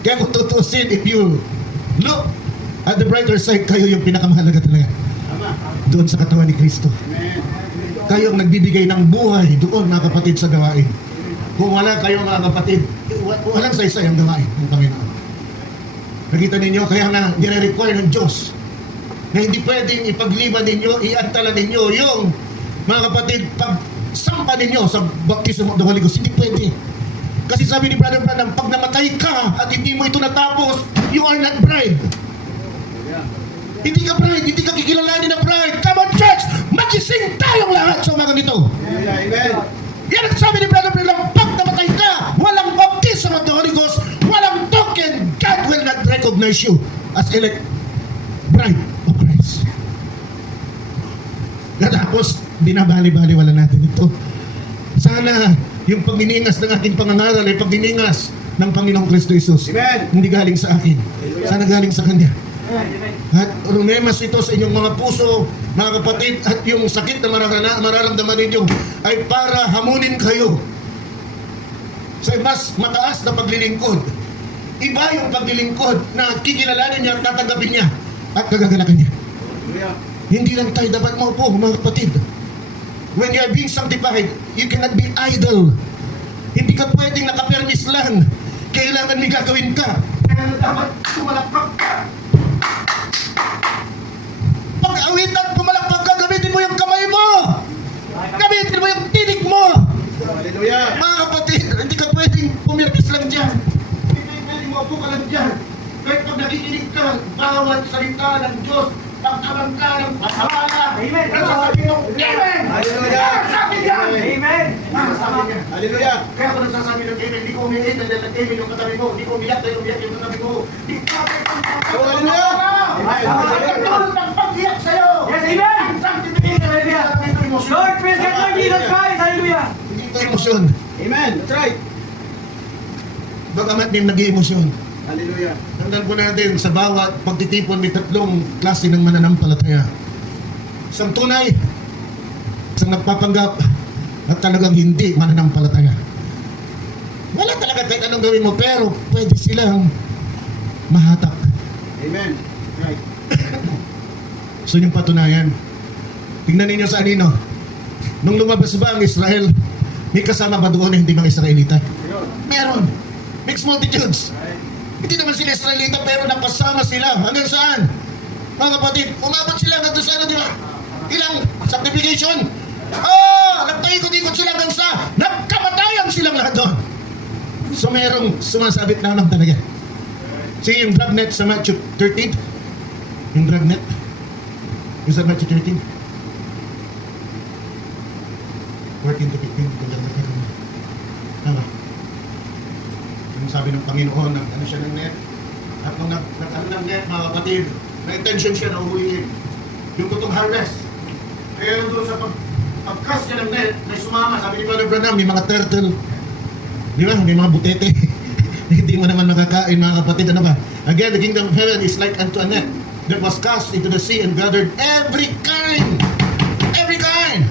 Kaya kung tutusin, if you look at the brighter side, kayo yung pinakamahalaga talaga. Tama. Doon sa katawan ni Kristo. Amen. Kayo ang nagbibigay ng buhay doon, mga kapatid, sa gawain. Kung wala kayo, mga kapatid, walang saysay ang gawain ng Panginoon. Nakita ninyo, kaya nga nire-require ng Diyos na hindi pwedeng ipagliban ninyo, iantala ninyo yung, mga kapatid, pagsampa ninyo sa baptism of the Holy Ghost. Hindi pwede. Kasi sabi ni Brother Branham, pag namatay ka at hindi mo ito natapos, you are not bride. Hindi ka bride, hindi ka kikilalanin na bride. Come on, church! Magising tayong lahat sa mga ganito. Amen. Yan ang sabi ni Brother Branham, pag namatay ka, walang baptism of the Holy Ghost, walang token, God will not recognize you as elect bride of Christ. Katapos, binabali-bali wala natin ito. Sana yung pagniningas ng ating pangangaral ay pagniningas ng Panginoong Kristo Jesus. Amen. Hindi galing sa akin. Sana galing sa Kanya. Amen. At rumemas ito sa inyong mga puso, mga kapatid, at yung sakit na mararamdaman ninyo ay para hamunin kayo sa mas mataas na paglilingkod. Iba yung paglilingkod na kikilalanin niya at tatanggapin niya at kagagalakan niya. Hallelujah. Hindi lang tayo dapat maupo, mga kapatid. When you are being sanctified, you cannot be idle. Hindi Hindi ka pwedeng nakapermis lang. Kailangan may gagawin ka. Kaya dapat pumalakpak ka. Pag-awitan, pumalakpak ka, gamitin mo yung kamay mo. Gamitin mo yung tinig mo. Hallelujah. Mga kapatid, hindi ka pwedeng pumirmis lang dyan. Hindi ka pwedeng maupo ka lang dyan. Kahit pag nakikinig ka, bawat salita ng Diyos, pagkaman ka ng pasawana. Amen. Nagsasabi ng Amen! Hallelujah. Nagsasabi yan! Amen. Nagsasabi niya. Hallelujah. Kaya ako nagsasabi ng Amen, hindi ko umiit dahil nag-Amen yung katabi mo. Hindi ko umiyak dahil umiyak yung katabi mo. Hindi ka Hallelujah. Amen. Tulad ng pag-iyak sa'yo. Yes, amen. Ang sanctification. Hallelujah. Hindi ito emosyon. Lord, praise God, Lord Jesus Christ. Hallelujah. Hindi ito emosyon. Amen. That's right. Bagamat may nag-iemosyon. Hallelujah. Tandaan po natin, sa bawat pagtitipon may tatlong klase ng mananampalataya. Isang tunay, isang nagpapanggap, at talagang hindi mananampalataya. Wala talaga kahit anong gawin mo, pero pwede silang mahatak. Amen. Right. So yung patunayan, tingnan ninyo sa anino. Nung lumabas ba ang Israel, may kasama ba doon na hindi mga Israelita? Yun. Meron. Mixed multitudes. Hindi naman sila Israelita pero napasama sila. Hanggang saan? Mga kapatid, umabot sila hanggang doon sa di ba? Ilang sanctification? Nagtaikot-ikot sila hanggang sa nagkamatayan silang lahat doon. So merong sumasabit lamang talaga. See yung dragnet sa Matthew 13? Yung dragnet? Yung sa Matthew 13? 14 to 15. Tama. Yung sabi ng Panginoon, ano siya ng net? At nung nag-ano ng net, mga kapatid, na intention siya na uwiin yung totoong harvest. Pero doon sa pag-cast niya ng net, may sumama, sabi ni Brother Branham, may mga turtle. Di ba? May mga butete. Hindi mo naman makakain, mga kapatid. Ano ba? Again, the kingdom of heaven is like unto a net that was cast into the sea and gathered every kind. Every kind.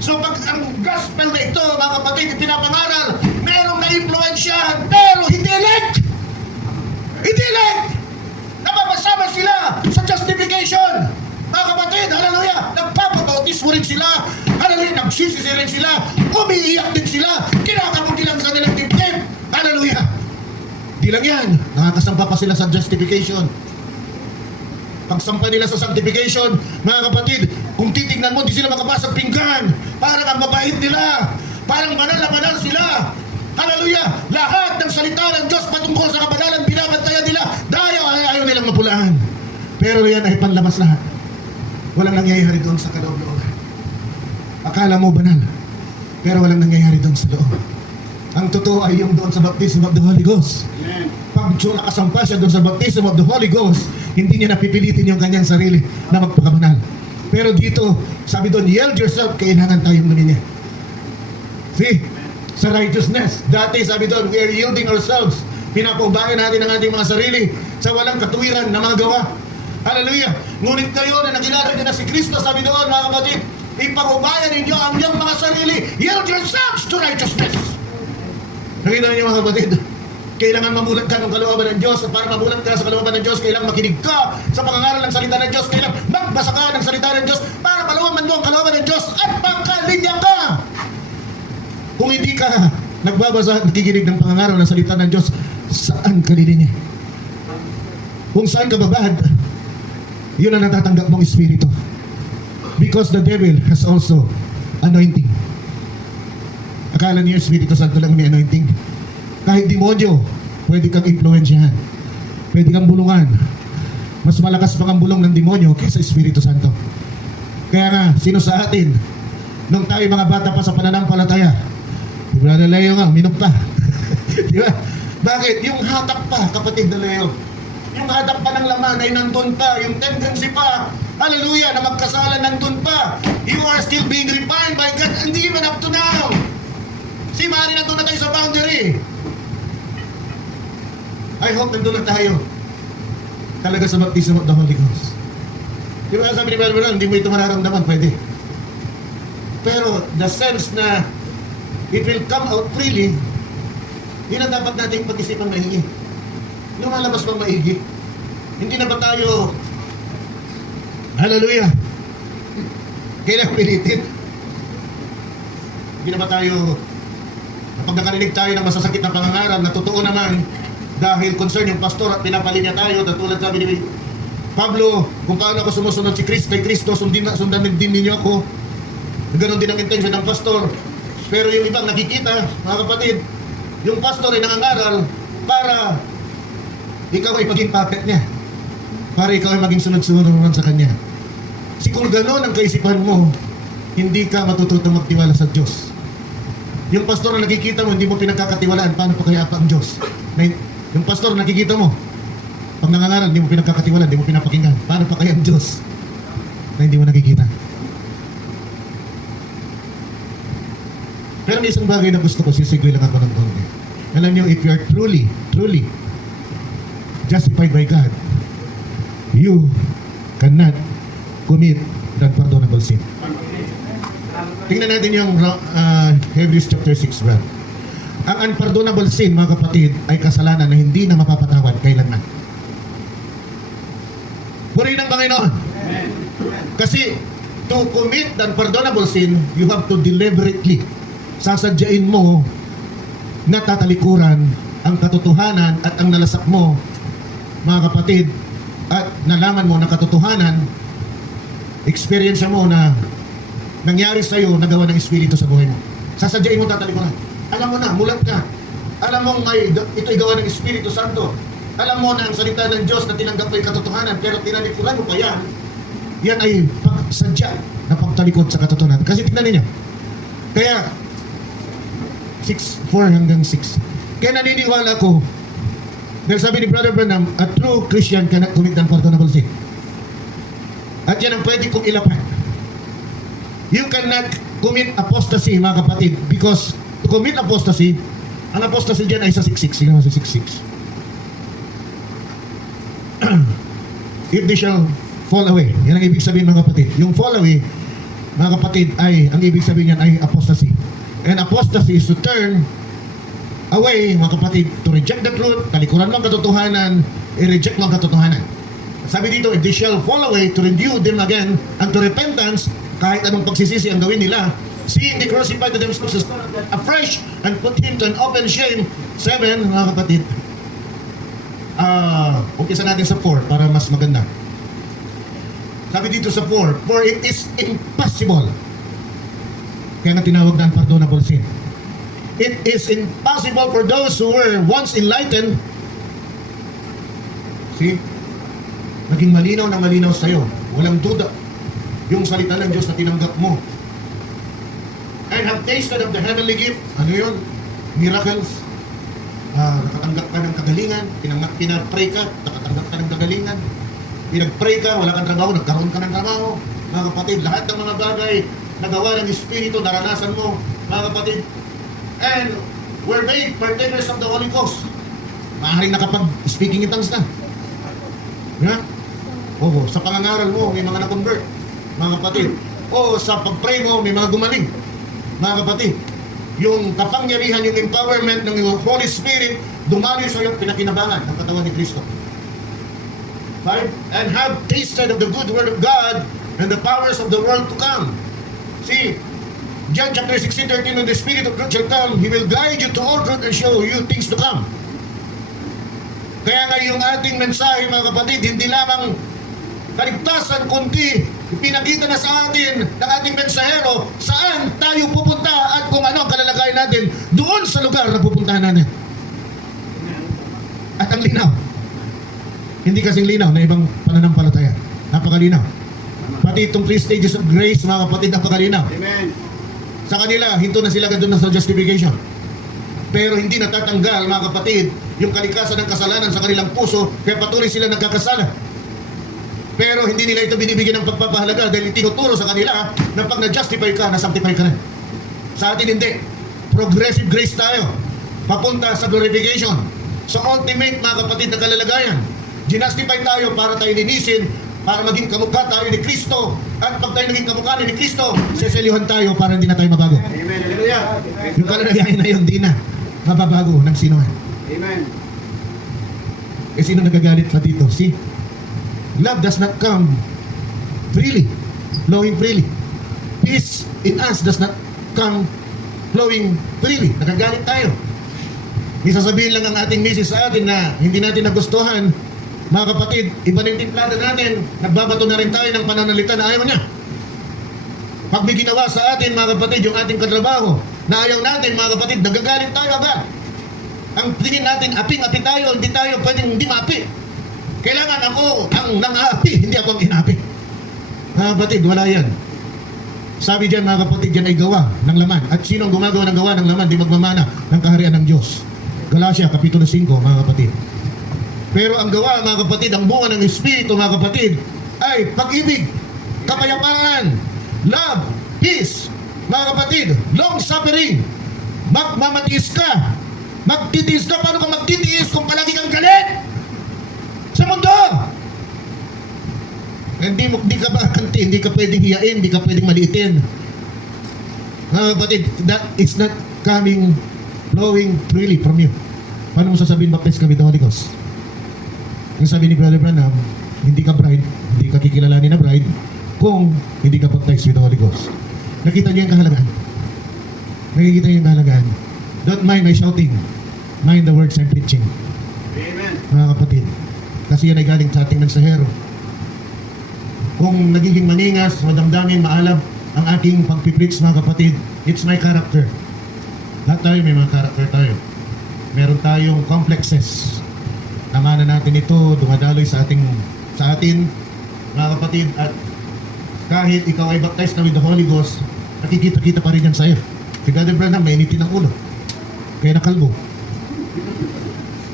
So pag ang gospel na ito, mga kapatid, pinapangaral, merong na-influensyahan, pero hindi elect! Hindi elect! Napapasama sila sa justification! Mga kapatid, hallelujah! Nagpapabautis mo rin sila! Hallelujah! Nagsisisi rin sila! Umiiyak din sila! Kinakamot nilang kanilang dibdib! Hallelujah! Di lang yan, nakakasampa pa sila sa justification. Pagsampa nila sa sanctification, mga kapatid, kung titignan mo, di sila makapasok pinggan. Parang ang mabait nila. Parang banal na banal sila. Hallelujah! Lahat ng salita ng Diyos patungkol sa kabanalan, binabantayan nila. Dahil ayaw nilang mapulaan. Pero yan ay panlabas lahat. Walang nangyayari doon sa kaloob-looban. Akala mo banal, pero walang nangyayari doon sa loob. Ang totoo ay yung doon sa baptism of the Holy Ghost. Amen. Pag nakasampa siya doon sa baptism of the Holy Ghost, hindi niya napipilitin yung kanyang sarili na magpakabanal. Pero dito, sabi doon, yield yourself, kailangan tayong luminya. See? Sa righteousness. Dati sabi doon, we are yielding ourselves. Pinapaubayan natin ang ating mga sarili sa walang katuwiran na mga gawa. Hallelujah! Ngunit kayo na nakilala niyo na si Kristo, sabi doon, mga kapatid, ipag-ubayan ninyo ang iyong mga sarili. Yield yourselves to righteousness. Nakita niyo, mga kapatid, kailangan mamulat ka ng kalooban ng Diyos. At para mamulat ka sa kalooban ng Diyos, kailangan makinig ka sa pangangaral ng salita ng Diyos. Kailangan magbasa ka ng salita ng Diyos para maluwaman mo ang kalooban ng Diyos at pagkalinya ka. Kung hindi ka nagbabasa at nakikinig ng pangangaral ng salita ng Diyos, saan ka lilinya? Kung saan ka babad, yun ang natatanggap mong espiritu. Because the devil has also anointing. Akala niyo Espiritu Santo lang may anointing. Kahit demonyo, pwede kang impluensyahan. Pwede kang bulungan. Mas malakas pa ang bulong ng demonyo kaysa Espiritu Santo. Kaya nga, sino sa atin, nung tayo mga bata pa sa pananampalataya, Brother Leo nga, uminom pa. Di ba? Bakit? Yung hatak pa, kapatid na Leo. Yung hatak pa ng laman ay nandun pa. Yung tendency pa, hallelujah, na magkasala nandun pa. You are still being refined by God, and even up to now. Si Mari, nandun na tayo sa boundary. I hope nandun na tayo talaga sa baptism of the Holy Ghost. Di ba sabi ni Brother, hindi mo ito mararamdaman, pwede. Pero the sense na it will come out freely, yun ang dapat nating pag-isipan maigi. Lumalabas pang maigi. Hindi na ba tayo, hallelujah, kailangan pilitin? Hindi na ba tayo Kapag nakarinig tayo ng masasakit na pangangaral na totoo naman dahil concern yung pastor at pinapalinya tayo, tulad sabi ni Pablo, kung paano ako sumusunod si Kristo, kay Kristo, sundan din ninyo ako. Ganon din ang intention ng pastor. Pero yung ibang nakikita, mga kapatid, yung pastor ay nangangaral para ikaw ay maging puppet niya. Para ikaw ay maging sunod-sunod naman sa kanya. Kung ganon ang kaisipan mo, hindi ka matututong magtiwala sa Diyos. Yung pastor na nakikita mo, hindi mo pinagkakatiwalaan, paano pa kaya pa ang Diyos? Yung pastor na nakikita mo, pag nangangaral, hindi mo pinagkakatiwalaan, hindi mo pinapakinggan, paano pa kaya ang Diyos na hindi mo nakikita? Pero may isang bagay na gusto ko, sisigwi lang ako ng konti. Alam nyo, if you are truly justified by God, you cannot commit unpardonable sin. Tingnan natin yung Hebrews chapter 6, bro. Ang unpardonable sin, mga kapatid, ay kasalanan na hindi na mapapatawad kailanman. Purihin ang Panginoon. Kasi to commit the unpardonable sin, you have to deliberately sasadyain mo na tatalikuran ang katotohanan at ang nalasak mo, mga kapatid, at nalaman mo na katotohanan, experience mo na nangyari sa'yo, nagawa ng Espiritu sa buhay mo. Sasadyain mo tatalikuran. Alam mo na, mulat ka. Alam mo ito'y gawa ng Espiritu Santo. Alam mo na ang salita ng Diyos na tinanggap mo yung katotohanan, pero tinalikuran mo pa yan. Yan ay pagsadya na pagtalikod sa katotohanan. Kasi tingnan ninyo. Kaya, 4 hanggang 6. Kaya naniniwala ko, dahil sabi ni Brother Branham, a true Christian cannot commit unpardonable sin. At yan ang pwede kong ilapan. You cannot commit apostasy, mga kapatid, because to commit apostasy, ang apostasy dyan ay sa 6.6. Sige naman sa 6.6. If they shall fall away. Yan ang ibig sabihin, mga kapatid. Yung fall away, mga kapatid, ay, ang ibig sabihin yan ay apostasy. And apostasy is to turn away, mga kapatid, to reject the truth, talikuran mo ang katotohanan, i-reject mo ang katotohanan. Sabi dito, if they shall fall away, to renew them again unto repentance, kahit anong pagsisisi ang gawin nila, seeing they crucified to themselves afresh and put him to an open shame. 7, mga kapatid. Umpisa natin sa 4 para mas maganda. Sabi dito sa 4, for it is impossible. Kaya nga tinawag na unpardonable sin. It is impossible for those who were once enlightened. See? Naging malinaw na malinaw sa'yo. Walang duda. Yung salita ng Diyos na tinanggap mo. And have tasted of the heavenly gift. Ano yun? Miracles. Nakatanggap ka ng kagalingan. Pinag-pray ka, nakatanggap ka ng kagalingan. Pinag-pray ka, wala kang trabaho, nagkaroon ka ng trabaho. Mga kapatid, lahat ng mga bagay na gawa ng Espiritu, naranasan mo, mga kapatid. And were made partakers of the Holy Ghost. Maaaring nakapag-speaking in tongues na. Yeah? Oo, sa pangangaral mo, may mga na-convert, mga kapatid. O sa pag-pray mo, may mga gumaling, mga kapatid. Yung kapangyarihan, yung empowerment ng Holy Spirit, dumali sa iyong pinakinabangan ng katawan ni Kristo. 5, and have tasted of the good word of God and the powers of the world to come. See, John chapter 16:13, when the Spirit of truth shall come, He will guide you to all truth and show you things to come. Kaya nga yung ating mensahe, mga kapatid, hindi lamang kaligtasan, kundi pinakita na sa atin ng ating mensahero saan tayo pupunta at kung ano ang kalalagayan natin doon sa lugar na pupuntahan natin. At ang linaw, hindi kasing linaw na ibang pananampalataya. Napakalinaw. Pati itong 3 stages of grace, mga kapatid, napakalinaw. Amen. Sa kanila, hinto na sila doon sa justification. Pero hindi natatanggal, mga kapatid, yung kalikasan ng kasalanan sa kanilang puso, kaya patuloy sila nagkakasala. Pero hindi nila ito binibigyan ng pagpapahalaga dahil itinuturo sa kanila na pag na-justify ka, na-sanctify ka na. Sa atin hindi. Progressive grace tayo. Papunta sa glorification. Sa ultimate, mga kapatid, na kalalagayan. Ginastify tayo para tayo linisin, para maging kamukha tayo ni Kristo. At pag tayo naging kamukha ni Kristo, seselyuhan tayo para hindi na tayo mabago. Amen. Hallelujah. Yung kalalagayan na yun, di na mababago ng sinuhan. Amen. Eh, sino nagagalit pa dito? See? Love does not come freely, flowing freely. Peace in us does not come flowing freely. Nagagalit tayo. May sasabihin lang ang ating misis sa atin na hindi natin nagustuhan. Mga kapatid, iba na yung timplada natin. Nagbabato na rin tayo ng pananalita na ayaw niya. Pag may ginawa sa atin, mga kapatid, yung ating katrabaho, na ayaw natin, mga kapatid, nagagalit tayo agad. Ang tingin natin, aping-api tayo, hindi tayo pwedeng hindi maapi. Kailangan ako ang nang-aapi, hindi ako ang inapi. Mga kapatid, wala yan. Sabi diyan, mga kapatid, yan ay gawa ng laman. At sino ang gumagawa ng gawa ng laman, di magmamana ng kaharian ng Diyos. Galatia, Kapitulo 5, mga kapatid. Pero ang gawa, mga kapatid, ang bunga ng Espiritu, mga kapatid, ay pag-ibig, kapayapaan, love, peace, mga kapatid, long-suffering, magmamatiis ka, magtitiis ka. Paano ka magtitiis kung palagi kang galit sa mundo? Hindi ka ba kanti, hindi ka pwedeng hiyain, hindi ka pwedeng maliitin. Mga kapatid, that is not coming, flowing freely from you. Paano mo sasabihin baptize ka with the Holy Ghost? Yung sabi ni Brother Branham, hindi ka bride, hindi ka kikilalanin na bride kung hindi ka baptized with the Holy Ghost. Nakita niyo yung kahalagaan? Nakikita niyo yung kahalagaan? Don't mind my shouting. Mind the words I'm preaching. Amen. Mga kapatid, kasi yan ay galing sa ating mensahero. Kung nagiging maningas, madamdamin, maalab ang aking pagpipreach, mga kapatid, it's my character. Lahat tayo may mga character tayo. Meron tayong complexes. Namana natin ito, dumadaloy sa atin, mga kapatid, at kahit ikaw ay baptized na with the Holy Ghost, nakikita-kita pa rin yan sa'yo. Si Brother Branham, mainitin ang ulo. Kaya nakalbo.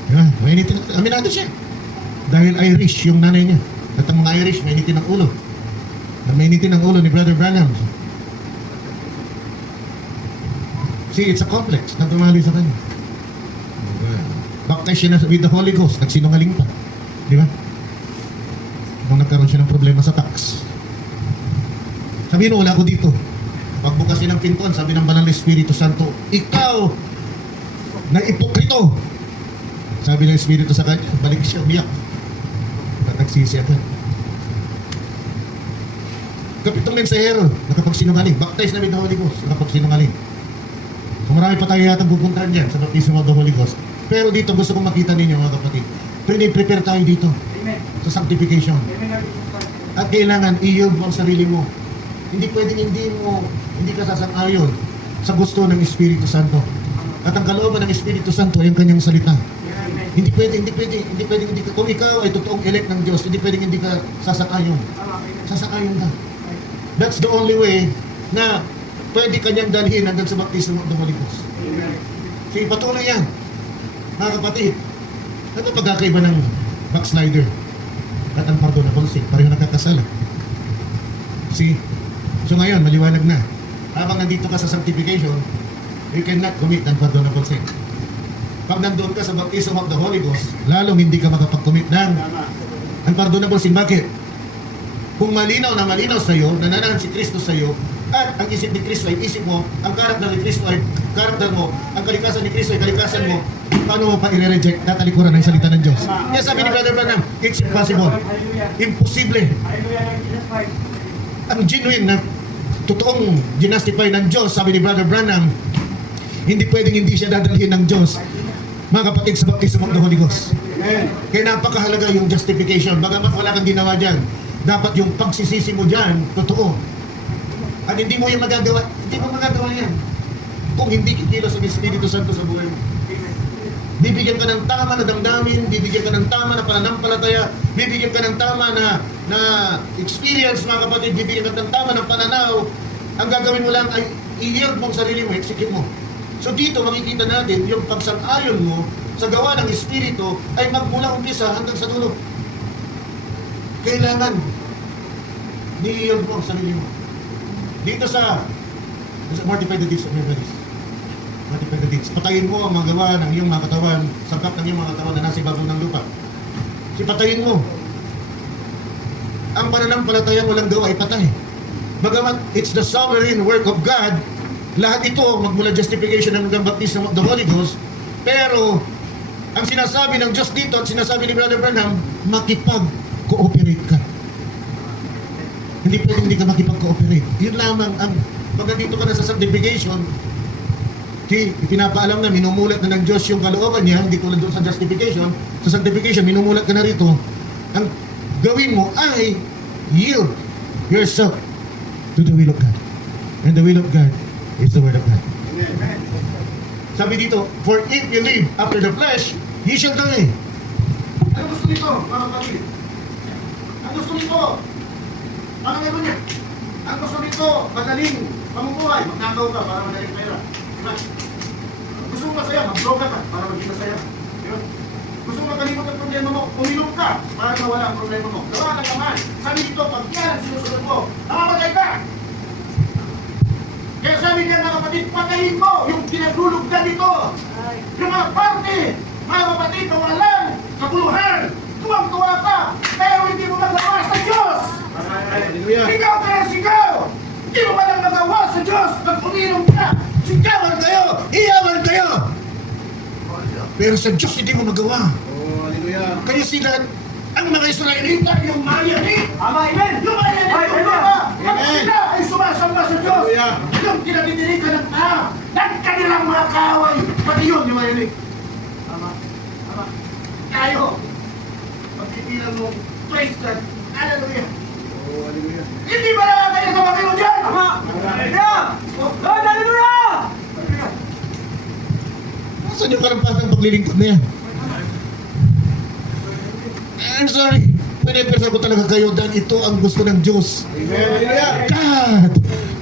Diba? Mainitin, aminado siya. Dahil Irish yung nanay niya. At ang mga Irish, mainitin ang ulo. Mainitin ang ulo ni Brother Branham. See, it's a complex na tumali sa kanya. Baptized siya na with the Holy Ghost, nagsinungaling pa. Di ba? Nung nagkaroon siya ng problema sa tax. Sabi no, wala ako dito. Pagbukasin ng pintuan, sabi ng Banal na Espiritu Santo, ikaw na ipokrito. Sabi ng Espiritu sa kanya, balik siya, umiyak. At nagsisi ako. Kapitong mensahero, nakapagsinungaling. Baptized na with the Holy Ghost, nakapagsinungaling. So marami pa tayo yatang pupuntahan dyan sa baptism of the Holy Ghost. Pero dito gusto kong makita ninyo, mga kapatid. Prepare tayo dito Amen. sa sanctification. Amen. At kailangan i-yield mo ang sarili mo. Hindi pwedeng hindi ka sasang-ayon sa gusto ng Espiritu Santo. At ang kalooban ng Espiritu Santo ay ang kanyang salita. Amen. Hindi pwedeng, kung ikaw ay totoong elect ng Diyos, hindi pwedeng hindi ka sasang-ayon. Tama. Amen. Sasang-ayon ka. That's the only way na pwede kanyang dalhin hanggang sa baptism of the Holy Ghost. Amen. Sige, patuloy yan. Mga kapatid, ano pagkakaiba ng backslider at ang pardonable sin? Pareho nakakasala. See? So ngayon, maliwanag na. Habang nandito ka sa sanctification, you cannot commit unpardonable sin. Pag nandoon ka sa baptism of the Holy Ghost, lalong hindi ka makapag-commit ng unpardonable sin. Bakit? Kung malinaw na malinaw sa iyo, nananahan si Kristo sa iyo, at ang isip ni Kristo ay isip mo, ang karakter ni Kristo ay karakter mo, ang kalikasan ni Kristo ay kalikasan mo, paano mo pa i-reject tatalikuran ng salita ng Diyos? Kaya sabi ni Brother Branham, it's impossible. Hallelujah. Imposible. Hallelujah. Jesus Christ. Ang genuine na totoong ginastify ng Diyos, sabi ni Brother Branham, hindi pwedeng hindi siya dadalhin ng Diyos, mga kapatid, sa baptism of the Holy Ghost. Amen. Kaya napakahalaga yung justification. Bagamat wala kang ginawa dyan, dapat yung pagsisisi mo dyan, totoo. At hindi mo yung magagawa, hindi mo magagawa yan kung hindi kikilos ang Espiritu Santo sa buhay mo. Bibigyan ka ng tama na damdamin, bibigyan ka ng tama na pananampalataya, bibigyan ka ng tama na experience, mga kapatid, bibigyan ka ng tama ng pananaw. Ang gagawin mo lang ay i-yield mong sarili mo, execute mo. So dito makikita natin yung pagsang-ayon mo sa gawa ng Espiritu ay magmula umpisa hanggang sa dulo. Kailangan i-yield mo ang sarili mo. Dito sa mortify the deeds of your bodies. Mortify the deeds. Patayin mo ang mga gawa ng iyong mga katawan, sangkap ng iyong mga katawan na nasa ibabaw ng lupa. Patayin mo. Ang pananampalataya mo lang gawa ay patay. Bagamat it's the sovereign work of God, lahat ito magmula justification hanggang baptism of the Holy Ghost, pero ang sinasabi ng Diyos dito at sinasabi ni Brother Branham, makipag-cooperate ka. Hindi pwedeng hindi ka makipag-cooperate. Yun lamang ang, pag nandito ka na sa sanctification, Ipinapaalam na, minumulat na ng Diyos yung kalooban niya, hindi tulad doon sa justification. Sa sanctification, minumulat ka na rito. Ang gawin mo ay yield yourself to the will of God. And the will of God is the word of God. Amen. Sabi dito, for if you live after the flesh, ye shall die. Ano gusto nito, mga kapatid? Ang gusto nito, mga kaibigan, ang gusto nito, madaling pamumuhay, magnakaw ka para madaling pera. Diba? Gusto mo masaya, mag-droga ka para maging masaya. Diba? Gusto mo makalimot ang problema mo, uminom ka para mawala ang problema mo. Gawa ng naman. Sabi dito, pag yan ang sinusunod mo, namamatay ka. Kaya sabi niya mga kapatid, patayin mo yung pinaglulugdan nito. Yung mga parte, mga kapatid, kawalan, kapuluhan, tuwang-tuwa ka, pero hindi mo magawa sa Diyos. Hallelujah. Ikaw kaya sigaw! Hindi mo walang magawa sa Diyos pag uminom ka. Sigawan kayo! Iyawan kayo! Pero sa Diyos hindi mo magawa. Oh, hallelujah. Kaya sila, ang mga Israelita, yung Mayanit, Ama, amen. yung Mayanit, Ay, yung amen. mga, pag Amen. sila ay sumasamba sa Diyos, Hallelujah. yung kinabibigyan ng ng kanilang mga kaaway, pati yun yung Mayanit. Ama. Ama. Tayo, pagpipilan mo, praise God, hallelujah. Oh, hallelujah. Hindi ba naman kayo sa Panginoon dyan? Ama. Hallelujah. Lord, hallelujah. Saan yung karampatang paglilingkod na yan? I'm sorry. Pinipersa ko talaga kayo dahil ito ang gusto ng Diyos. Amen. Hallelujah. God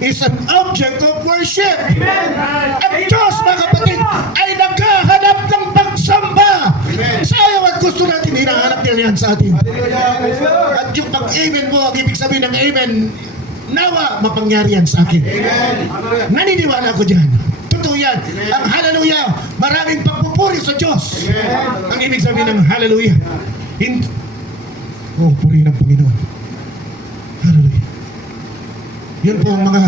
is an object of worship. Amen. Ang Diyos, mga kapatid, ay naghahanap ng pagsamba. Amen. Sayo at gusto natin, hinahanap niya yan sa atin. Hallelujah. Hallelujah. At yung pag-amen mo, ang ibig sabihin ng amen, nawa mapangyari yan sa akin. Amen. Hallelujah. Naniniwala ko dyan. Totoo yan. Ang hallelujah, maraming pagpupuri sa Diyos. Amen. Ang ibig sabihin ng hallelujah. Oh, puri ng Panginoon. Hallelujah. Yun po ang mga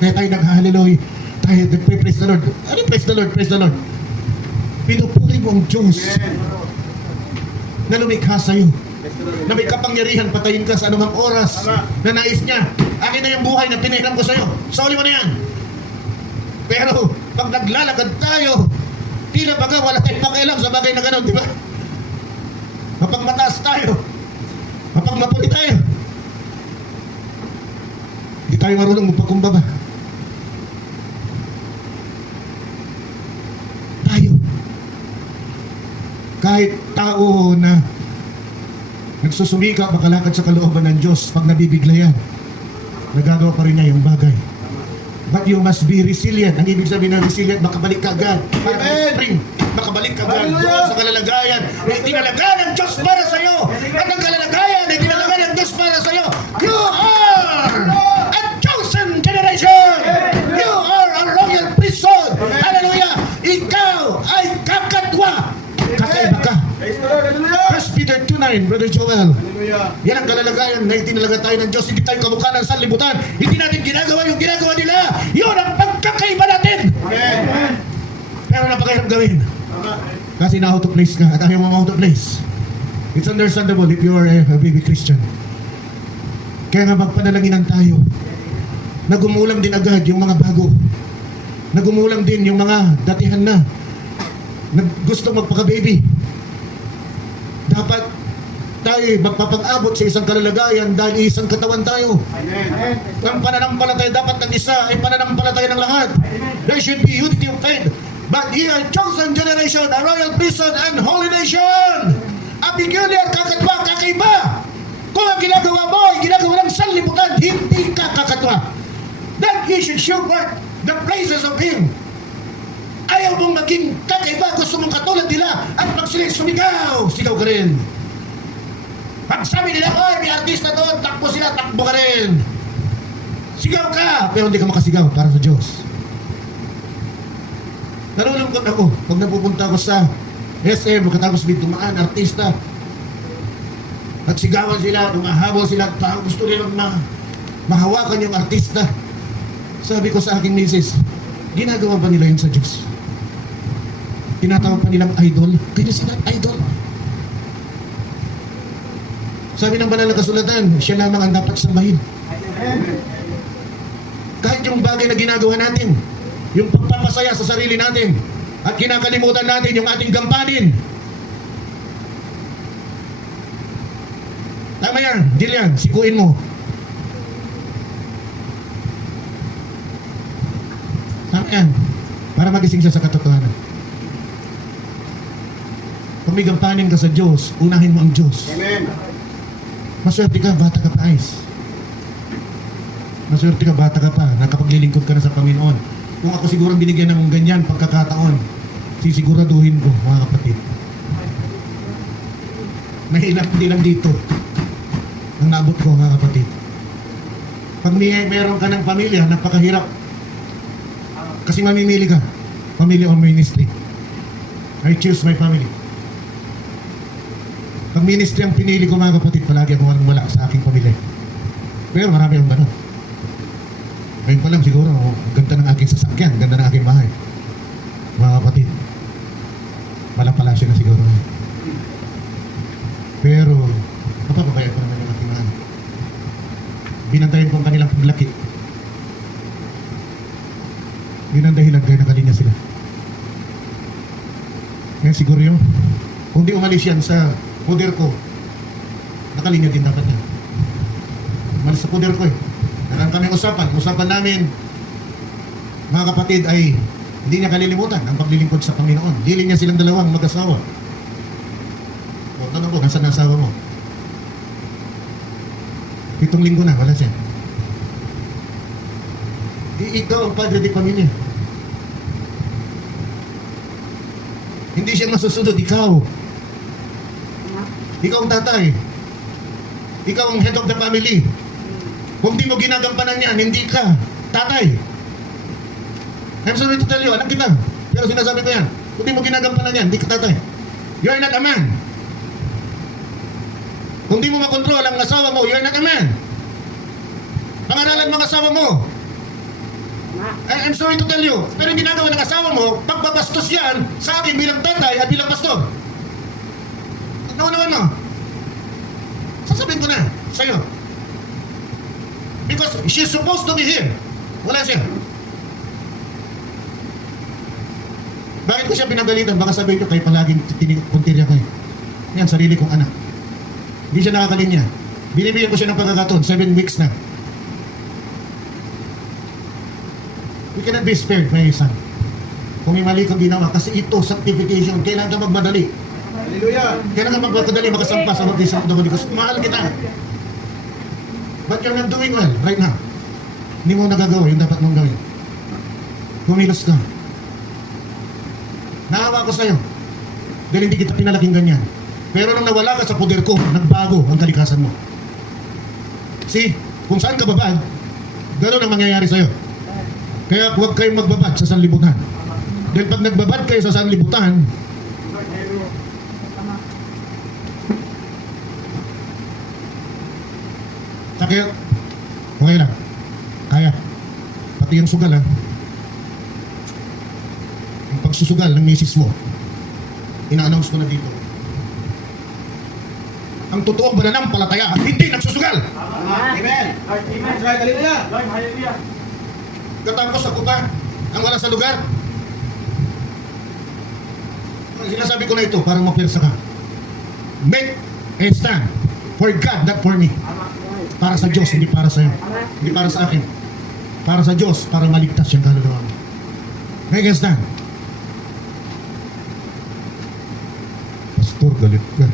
kaya tayo nag-hallelujah. Tayo nagpe-praise the Lord. Ano praise the Lord? Praise the Lord. Pinupuri mo ang Diyos Amen. na lumikha sa'yo. Bless the Lord. Na may kapangyarihan, patayin ka sa anumang oras Tama. na nais niya. Akin na yung buhay na pinahiram ko sa'yo. Sauli mo na yan. Pero pag naglalakad tayo, tila baga wala tayong pakialam sa bagay na gano'n, di ba? Kapag mataas tayo, kapag mapuli tayo, hindi tayo marunong magpakumbaba. Tayo. Kahit tao na nagsusumika, makalakad sa kalooban ng Diyos, pag nabibigla yan, nagagawa pa rin niya yung bagay. But you must be resilient. Ang ibig sabihin ng resilient, makabalik ka agad. Parang Amen. spring, makabalik ka agad Hallelujah. doon sa kalalagayan na itinalaga ng Diyos para sa iyo. At ang kalalagayan na itinalaga ng Diyos para sa iyo. You are a chosen generation. You are a royal priesthood. Hallelujah. Ikaw ay kakatwa. Kakaiba ka. Praise the Lord. Hallelujah. 1 Peter 2:9, Brother Joel. Hallelujah. Yan ang kalalagayan na itinalaga tayo ng Diyos. Hindi tayo kamukha ng sanlibutan. Hindi natin ginagawa yung ginagawa nila. Yun ang pagkakaiba natin. Amen. Pero napakahirap gawin. Tama. Kasi na-out of place ka at ayaw mo ma-out of place. It's understandable if you are a baby Christian. Kaya nga magpanalanginan tayo. Nagumulang din agad yung mga bago. Nagumulang din yung mga datihan na. Gusto magpaka-baby. Dapat tayo magpapang-abot sa isang kalalagayan dahil isang katawan tayo. Amen. Ang pananampalataya dapat ng isa ay pananampalataya ng lahat. There should be unity of faith. But ye are chosen generation, a royal priesthood and holy nation. A peculiar kakatwa, kakaiba. Kung ang ginagawa mo ay ginagawa ng sanlibutan, hindi ka kakatwa. That ye should show forth the praises of Him. Ayaw mong maging kakaiba, gusto mong katulad nila. At pag sila sumigaw, sigaw ka rin. Pag sabi nila, oy, may artista doon, takbo sila, takbo ka rin. Sigaw ka, pero hindi ka makasigaw para sa Diyos. Nalulungkot ako pag napupunta ako sa SM, magkatapos din tumaan, artista. At sigawan sila, tumahabol sila, gusto nila mahawakan yung artista. Sabi ko sa aking misis, ginagawa ba nila yun sa Diyos? Tinatawag pa nilang idol? Kaya sila idol. Sabi ng banal na kasulatan, siya lamang ang dapat sambahin. Amen. Kahit yung bagay na ginagawa natin, yung pagpapasaya sa sarili natin at kinakalimutan natin yung ating gampanin. Tama yan, Jillian, sikuin mo. Tama yan, para magising siya sa katotohanan. Kung may gampanin ka sa Diyos, unahin mo ang Diyos. Amen. Maswerte ka, bata ka pa, Ice. Maswerte ka, bata ka pa, nakapaglilingkod ka na sa Panginoon. Kung ako siguro binigyan ng ganyan pagkakataon, sisiguraduhin ko, mga kapatid. Mahirap din lang dito ang naabot ko, mga kapatid. Pag meron ka ng pamilya, napakahirap. Kasi mamimili ka, family or ministry. I choose my family. Pag ministry ang pinili ko, mga kapatid, palagi ako walang wala sa aking pamilya. Pero marami ang ganun. Ngayon pa lang siguro, ganda ng aking sasakyan, ganda ng aking bahay. Mga kapatid, malapalasyo na siguro. Pero, napapabayaan ko naman yung aking mga anak. Binantayan ko ang kanilang paglaki. Yun ang dahilan kaya nakalinya sila. Kaya siguro yun, kung di umalis yan sa poder ko, nakalinya din dapat yan. Umalis sa poder ko eh. Nakan kami usapan namin, mga kapatid, ay hindi niya kalilimutan ang paglilingkod sa Panginoon. Dili niya silang dalawang mag-asawa. O, tanong ko, nasaan ang asawa mo? 7 linggo na, wala siya. Ikaw ang padre di pamilya. Hindi siya masusunod, ikaw. Ikaw ang tatay. Ikaw ang head of the family. Kung di mo ginagampanan yan, hindi ka tatay. I'm sorry to tell you, anak kita. Pero sinasabi ko yan, kung di mo ginagampanan yan, hindi ka tatay. You are not a man. Kung di mo makontrol ang asawa mo, you are not a man. Pangaralan mo ang asawa mo. I'm sorry to tell you, pero yung ginagawa ng asawa mo, pagbabastos yan sa akin bilang tatay at bilang pastor. Naman mo. Sasabihin ko na sa'yo. Because she's supposed to be here. Wala siya. Bakit ko siya pinagalitan? Baka sabihin ko, kayo palaging puntirya ko eh. Yan, sarili kong anak. Hindi siya nakakalinya. Binibigyan ko siya ng pagkakataon, 7 weeks na. We cannot be spared, my son. Kung may mali kang ginawa, kasi ito, sanctification, kailangan ka magmadali. Hallelujah. Kailangan ka magmadali, makasampa sa mag-isang doon. Because mahal kita. But you're not doing well right now. Hindi mo nagagawa yung dapat mong gawin. Kumilos ka. Naawa ko sa'yo. Dahil hindi kita pinalaking ganyan. Pero nung nawala ka sa poder ko, nagbago ang kalikasan mo. See, kung saan ka babad, gano'n ang mangyayari sa'yo. Kaya huwag kayong magbabad sa sanlibutan. Dahil pag nagbabad kayo sa sanlibutan, kaya, okay lang. Kaya. Pati yung sugal, ha? Yung pagsusugal ng misis mo, ina-announce ko na dito. Ang totoong pananampalataya at hindi nagsusugal. Amen. Amen. Hallelujah. Lord, hallelujah. Katapos ako pa ang wala sa lugar. Sinasabi ko na ito para mapirsa ka. Make a stand for God, not for me. Para sa Diyos, hindi para sa'yo. Hindi para sa akin. Para sa Diyos, para maligtas yung kaluluwa mo. Make a stand. Pastor, galit ka.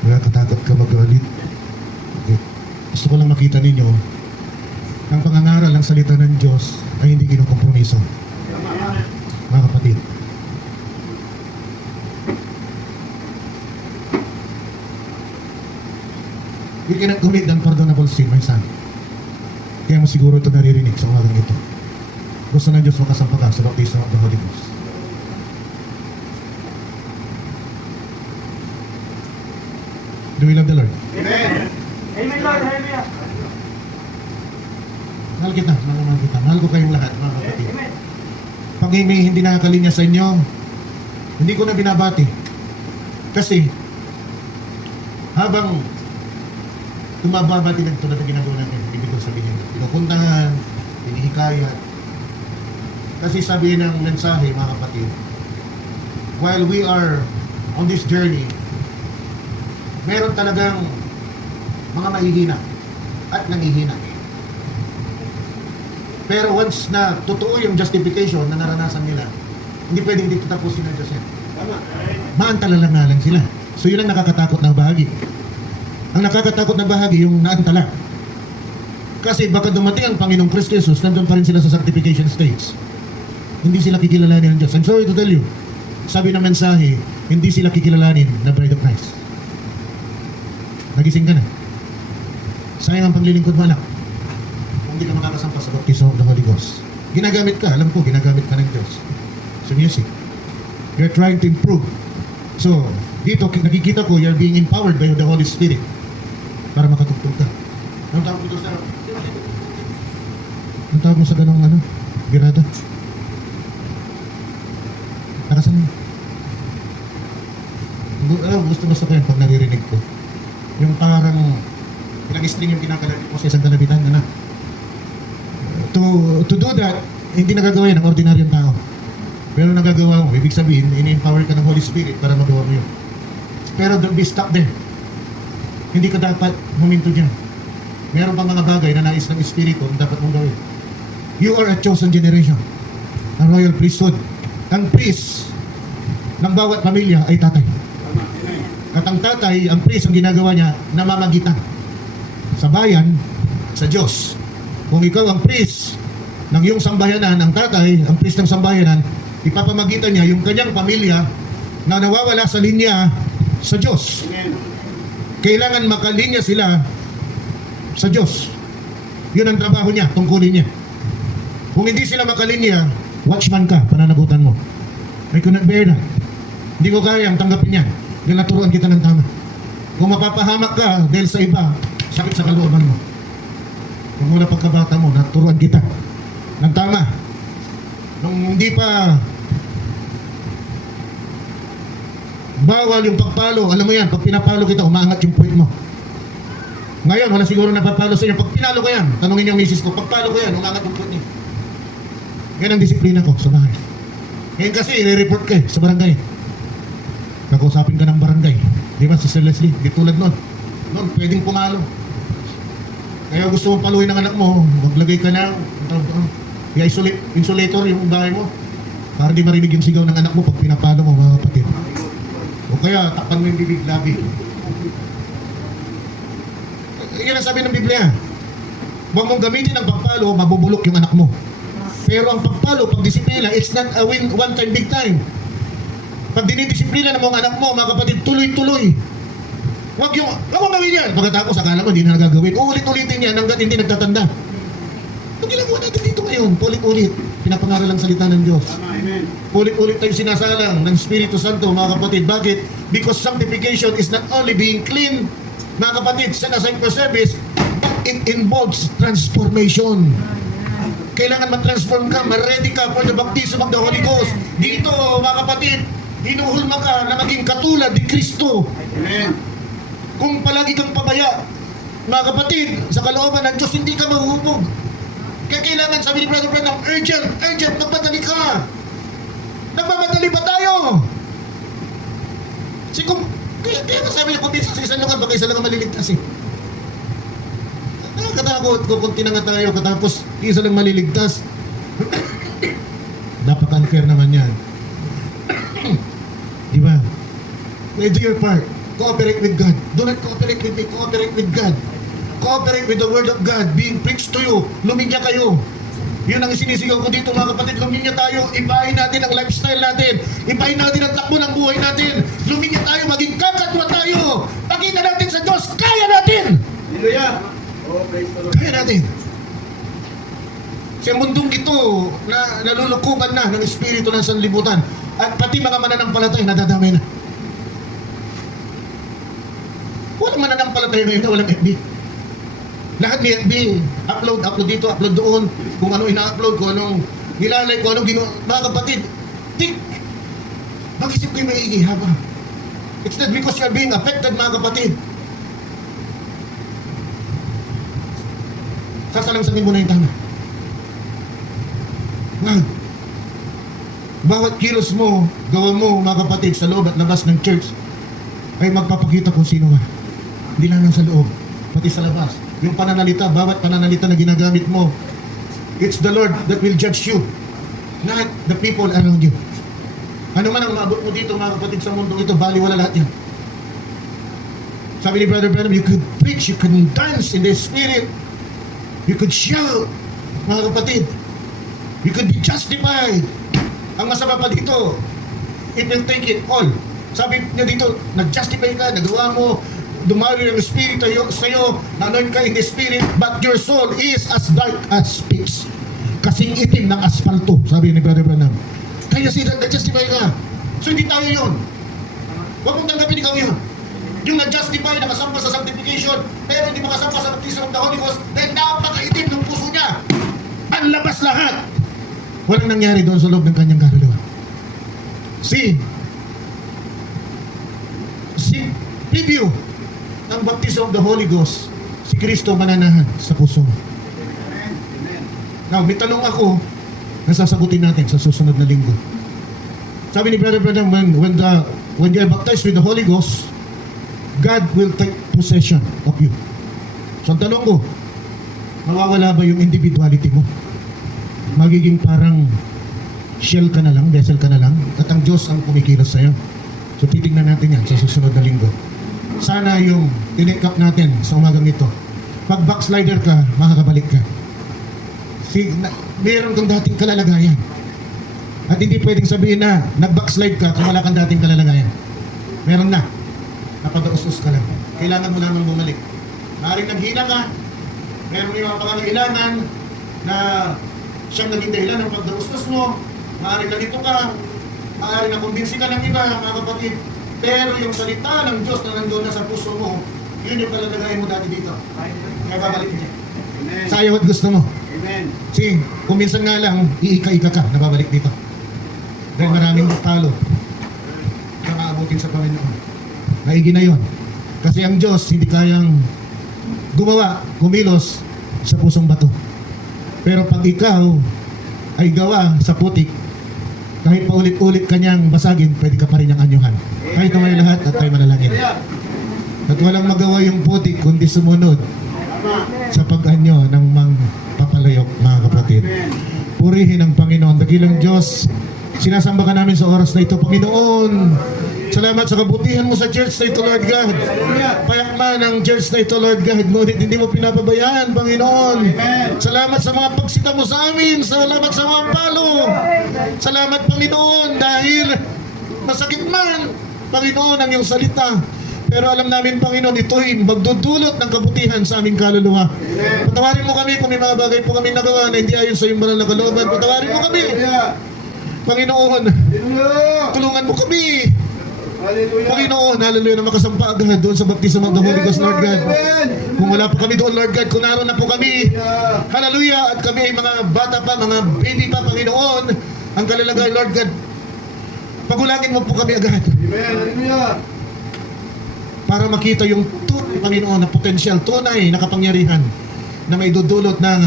Nakakatakot ka magalit. Okay. Gusto ko lang makita ninyo, ang pangangaral ng salita ng Diyos ay hindi kinukompromiso. Mga kapatid. You cannot commit the unpardonable sin, my son. Kaya mo siguro ito naririnig sa umagang ito. Gusto ng Diyos makasampa ka sa baptism of the Holy Ghost. Do we love the Lord? Amen. Amen, Lord, hallelujah. Mahal kita, mahal kita. Mahal ko kayong lahat, mga kapatid. Amen. Pag hindi nakakalinya sa inyo, hindi ko na binabati. Kasi, habang tumababati ng tulad ng ginagawa natin, ibig ko sabihin, pinupuntahan, hinihikayat, Kasi sabi ng mensahe, mga kapatid, while we are on this journey, meron talagang mga mahihina at nangihina. Pero once na totoo yung justification na naranasan nila, hindi pwedeng dito tapusin ng Diyos yan. Tama. Maantala lang nga lang sila. So yun ang nakakatakot na bahagi. Ang nakakatakot na bahagi yung naantala. Kasi baka dumating ang Panginoong Kristo Jesus, nandun pa rin sila sa sanctification stage. Hindi sila kikilalanin ng Diyos. I'm sorry to tell you. Sabi ng mensahe, hindi sila kikilalanin na bride of Christ. Nagising ka na. Sayang ang paglilingkod mo, anak. Kung hindi ka makakasampa sa baptism of the Holy Ghost. Ginagamit ka, alam ko, ginagamit ka ng Diyos. Sa music. You're trying to improve. So, dito, nakikita ko, you're being empowered by the Holy Spirit para makatugtog ka. Anong tawag dito sa... Anong tawag mo sa ganong ano? Birada? Nakasan mo? Gusto ko yan pag naririnig ko. Yung parang pinag-string yung kinakalabit mo sa isang kalabitan, anak. To do that, hindi nagagawa yan ng ordinaryong tao. Pero nagagawa mo, ibig sabihin, ini-empower ka ng Holy Spirit para magawa mo yun. Pero don't be stuck there. Hindi ka dapat huminto dyan. Meron pang mga bagay na nais ng Espiritu na dapat mong gawin. You are a chosen generation. A royal priesthood. Ang priest ng bawat pamilya ay tatay. At ang tatay, ang priest, ang ginagawa niya, namamagitan sa bayan, sa Diyos. Kung ikaw ang priest ng iyong sambayanan, ang tatay, ang priest ng sambayanan, ipapamagitan niya yung kanyang pamilya na nawawala sa linya sa Diyos. Amen. Kailangan makalinya sila sa Diyos. Yun ang trabaho niya, tungkulin niya. Kung hindi sila makalinya, watchman ka, pananagutan mo. I cannot bear that. Hindi ko kayang tanggapin yan. Dahil naturuan kita ng tama. Kung mapapahamak ka dahil sa iba, sakit sa kalooban mo. Kung mula pagkabata mo, naturuan kita ng tama. Nung hindi pa bawal yung pagpalo, alam mo yan, pag pinapalo kita, umaangat yung puwit mo. Ngayon, wala siguro napapalo sa inyo. Pag pinalo ko yan, tanungin yung misis ko, pagpalo ko yan, umaangat yung puwit niya. Yan ang disiplina ko sa bahay. Ngayon kasi, i-report ka sa barangay. Nakausapin ka ng barangay. Di ba, si Leslie? Di tulad nun. Nun, pwedeng pumalo. Kaya gusto mong paluin ng anak mo, maglagay ka ng insulator yung bahay mo para di marinig yung sigaw ng anak mo pag pinapalo mo, mga kapatid. O kaya, takpan mo yung bibig labi. Yan ang sabi ng Biblia. Huwag mong gamitin ang pagpalo, mabubulok yung anak mo. Pero ang pagpalo, pag disiplina, it's not a win one time, big time. Pag dinidisiplina ng mga anak mo, mga kapatid, tuloy-tuloy. Huwag mong gawin yan. Pagkatapos, akala mo, hindi na nagagawin. Uulit-ulitin yan hanggang hindi nagtatanda. Ang ginagawa natin dito ngayon, ulit-ulit. Pinapangaral ang salita ng Diyos. Tama. Amen. Ulit-ulit tayo sinasalang ng Espiritu Santo, mga kapatid. Bakit? Because sanctification is not only being clean, mga kapatid, sa for service, but it involves transformation. Kailangan ma-transform ka, ma-ready ka for the baptism of the Holy Ghost. Dito, mga kapatid, hinuhulma ka na maging katulad ni Kristo. Amen. Kung palagi kang pabaya, mga kapatid, sa kalooban ng Diyos, hindi ka mahuhubog. Kaya kailangan, sabi ni Brother Branham, urgent, magmadali ka. Nagmamadali ba tayo? Kaya sabi niya, kung minsan sa isang lugar, baka isa lang ang maliligtas eh. Nakakatakot kung kunti na nga tayo, katapos isa lang maliligtas. Napaka-unfair naman yan. Di ba? Do your part. Cooperate with God. Do not cooperate with me. Cooperate with God. Cooperate with the Word of God being preached to you. Luminya kayo. Yun ang sinisigaw ko dito, mga kapatid. Luminya tayo. Ibahin natin ang lifestyle natin. Ibahin natin ang takbo ng buhay natin. Luminya tayo. Maging kakatwa tayo. Pakita natin sa Diyos. Kaya natin. Hallelujah. Oh, praise the Lord. Kaya natin. Sa mundong ito na nalulukuban na ng Espiritu ng sanlibutan at pati mga mananampalatay nadadamay na. Walang mananampalatay ngayon na walang FB. Lahat may FB. Upload dito, upload doon. Kung ano ina-upload, kung anong nilalay, kung anong mga kapatid, mag-isip kayo maigi haba. It's not because you are being affected, mga kapatid. Sasalamsangin mo na yung tama. Wag. bawat kilos mo, gawa mo mga kapatid sa loob at labas ng church ay magpapakita kung sino ka. Hindi lang sa loob, pati sa labas. Yung pananalita, bawat pananalita na ginagamit mo, it's the Lord that will judge you, not the people around you. Ano man ang maabot mo dito mga kapatid sa mundong ito, baliwala lahat yan. Sabi ni Brother Branham, you could preach, you could dance in the Spirit, you could shout, mga kapatid. You could be justified. Ang masama pa dito, it will take it all. Sabi niya dito, nag-justify ka, nagawa mo, dumali ng Spirit sa'yo, na-anoint ka in the Spirit, but your soul is as dark as pitch. Kasing itim ng asfalto, sabi ni Brother Branham. Kaya sila, nag-justify ka. So hindi tayo yun. Huwag mong tanggapin ikaw yun. Yung nag-justify, nakasampa sa sanctification, pero hindi makasampa sa baptism of the Holy Ghost, dahil napakaitim ng puso niya. Ang labas lahat. Walang nangyari doon sa loob ng kanyang kaluluwa. Si preview ng baptism of the Holy Ghost, si Kristo mananahan sa puso mo. Now, may tanong ako na sasagutin natin sa susunod na linggo. Sabi ni Brother Branham, when you are baptized with the Holy Ghost, God will take possession of you. So, ang tanong ko, mawawala ba yung individuality mo? Magiging parang shell ka na lang, vessel ka na lang, at ang Diyos ang kumikilos sa'yo. So, titignan natin yan sa susunod na linggo. Sana yung tinake up natin sa umagang ito, pag backslider ka, makakabalik ka. Meron kang dating kalalagayan. At hindi pwedeng sabihin na nag-backslide ka kung wala kang dating kalalagayan. Meron na. Napadaustos ka lang. Kailangan mo lamang bumalik. Maaaring naghina ka, meron yung mga pangangailangan na siyang naging dahilan ng pagdaustos mo, maaaring nalito ka, maaaring nakumbinsi ka ng iba, mga kapatid. Pero yung salita ng Diyos na nandoon na sa puso mo, yun yung kalalagayan mo dati dito. Kaya babalik niya. Sayaw at gusto mo. Amen. Kasi kung minsan nga lang, iika-ika ka, nababalik dito. Dahil maraming talo na maabutin sa Panginoon. Naigi na yun. Kasi ang Diyos hindi kayang gumawa, kumilos sa pusong bato. Pero pag ikaw ay gawa sa putik, kahit paulit-ulit kanyang basagin, pwede ka pa rin niyang anyuhan. Kahit na may lahat at tayo manalangin. At walang magawa yung putik kundi sumunod sa pag-anyo ng papalayok, mga kapatid. Purihin ang Panginoon. Dakilang Diyos, sinasamba ka namin sa oras na ito, Panginoon. Salamat sa kabutihan mo sa church na ito, Lord God. Payakman ang church na ito, Lord God. Ngunit hindi mo pinapabayaan, Panginoon. Salamat sa mga pagsita mo sa amin. Salamat sa mga palo. Salamat, Panginoon, dahil masakit man, Panginoon, ang iyong salita. Pero alam namin, Panginoon, ito'y magdudulot ng kabutihan sa aming kaluluwa. Patawarin mo kami kung may mga bagay po kami nagawa na hindi ayon sa iyong banal na kalooban. Patawarin mo kami, Panginoon. Tulungan mo kami. Panginoon, hallelujah, na makasampa agad doon sa baptism of the Holy Ghost, Lord God. Kung wala pa kami doon, Lord God, kung naroon na po kami, hallelujah, at kami ay mga bata pa, mga baby pa, Panginoon, ang kalalagay, Lord God, pagulangin mo po kami agad. Para makita yung tunay, Panginoon, na potential, tunay na kapangyarihan na may dudulot ng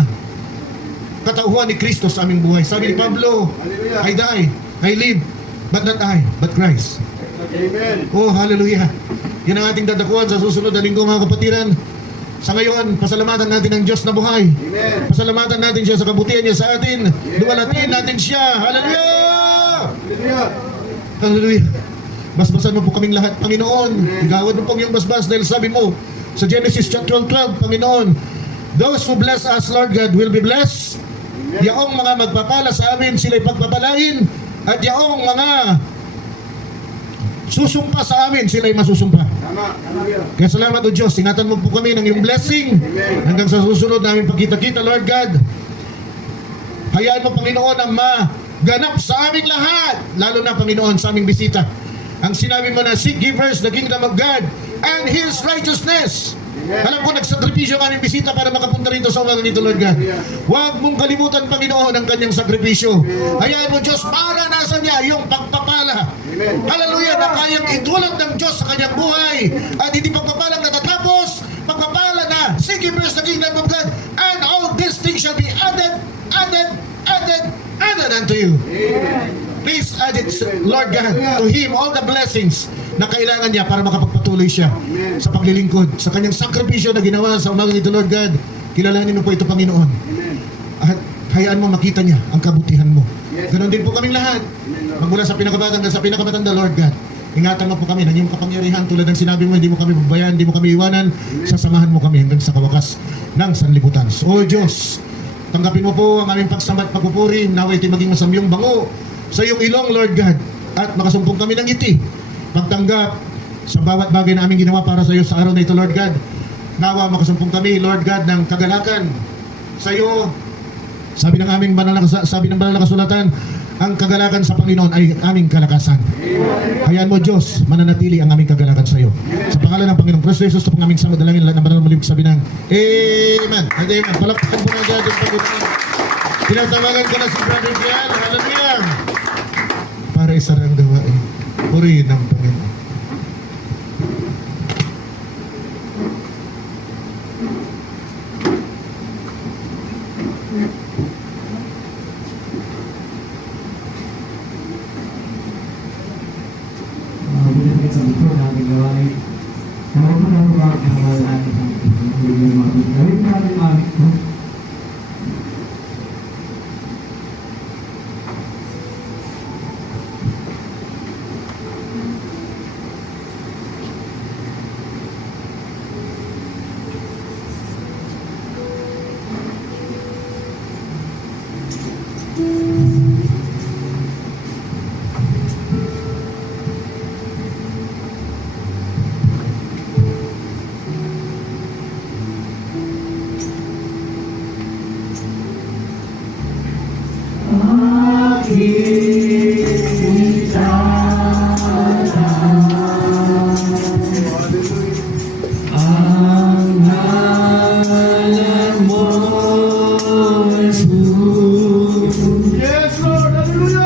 katauhan ni Kristo sa aming buhay. Sabi ni Pablo, I die, I live, but not I, but Christ. Amen. Oh, hallelujah. Yan ang ating dadakuan sa susunod na linggo, mga kapatiran. Sa ngayon, pasalamatan natin ang Diyos na buhay. Amen. Pasalamatan natin siya sa kabutihan niya sa atin. Luwalatin natin siya. Hallelujah! Hallelujah. Hallelujah. Basbasan mo po kaming lahat, Panginoon. Igawad mo po yung basbas dahil sabi mo sa Genesis chapter 12, Panginoon, those who bless us, Lord God, will be blessed. Yaong mga magpapala sa amin, sila'y pagpapalain. At yaong mga susumpa sa amin, sila'y masusumpa. Tama. Hallelujah. Kaya salamat o Diyos, ingatan mo po kami ng iyong blessing hanggang sa susunod namin pagkita-kita, Lord God. Hayaan mo, Panginoon, ang maganap sa aming lahat, lalo na, Panginoon, sa aming bisita. Ang sinabi mo na, seek ye first the kingdom of God and His righteousness. Alam ko, nagsakripisyo ang aming bisita para makapunta rito sa umagang nito, Lord God. Huwag mong kalimutan, Panginoon, ang kanyang sakripisyo. Hayaan mo, Diyos, para nasa niya yung pagpapala. Hallelujah, na kayang idulot ng Diyos sa kanyang buhay. At hindi pagpapalang natatapos, pagpapala na, seek ye first the kingdom of God, and all these things shall be added unto you. Please add it, Lord God, to him all the blessings na kailangan niya para makapagpatuloy siya sa paglilingkod, sa kanyang sakripisyo na ginawa sa umagang ito, Lord God. Kilalanin mo po ito, Panginoon. At hayaan mo makita niya ang kabutihan mo. Ganon din po kaming lahat. Magmula sa pinakabatang hanggang sa pinakamatanda, Lord God. Ingatan mo po kami ng iyong kapangyarihan tulad ng sinabi mo, hindi mo kami babayan, hindi mo kami iwanan, sasamahan mo kami hanggang sa kawakas ng sanlibutan. O Diyos, tanggapin mo po ang aming pagsamba at pagpupuri, naway ito'y maging masamyong bango sa iyong ilong, Lord God, at makasumpong kami ng ngiti. Pagtanggap sa bawat bagay na aming ginawa para sa iyo sa araw na ito, Lord God. Nawa makasumpong kami, Lord God, ng kagalakan sa iyo. Sabi ng banal na kasulatan, ang kagalakan sa Panginoon ay aming kalakasan. Hayaan mo, Diyos, mananatili ang aming kagalakan sa iyo. Sa pangalan ng Panginoong Kristo Jesus, ito pong aming samad dalangin lahat ng banal na malimig sabi ng Amen. And Amen. Palakpakan po na dyan yung Panginoon. Tinatawagan ko na si Brother Pian. Hallelujah. Para isarang gawain. Purihin ng Panginoon. Yes, Lord. Hallelujah.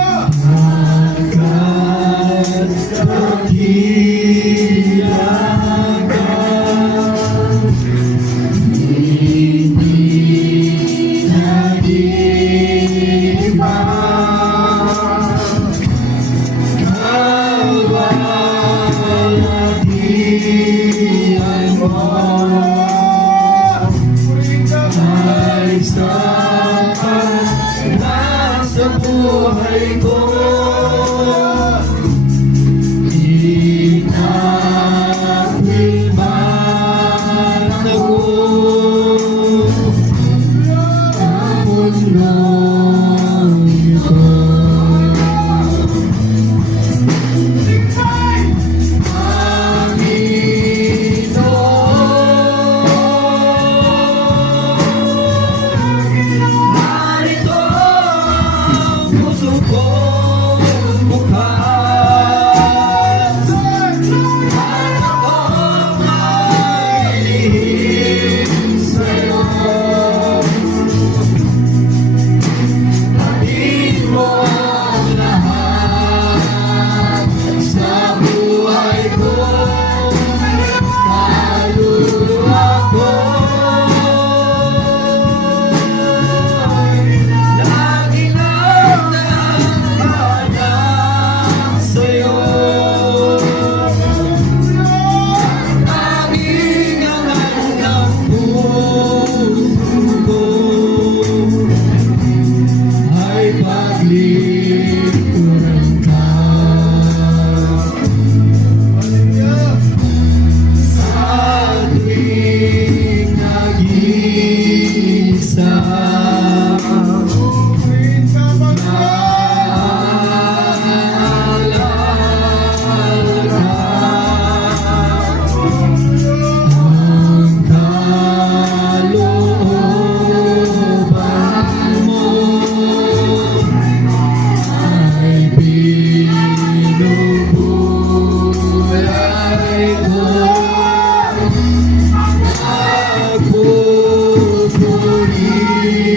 Puri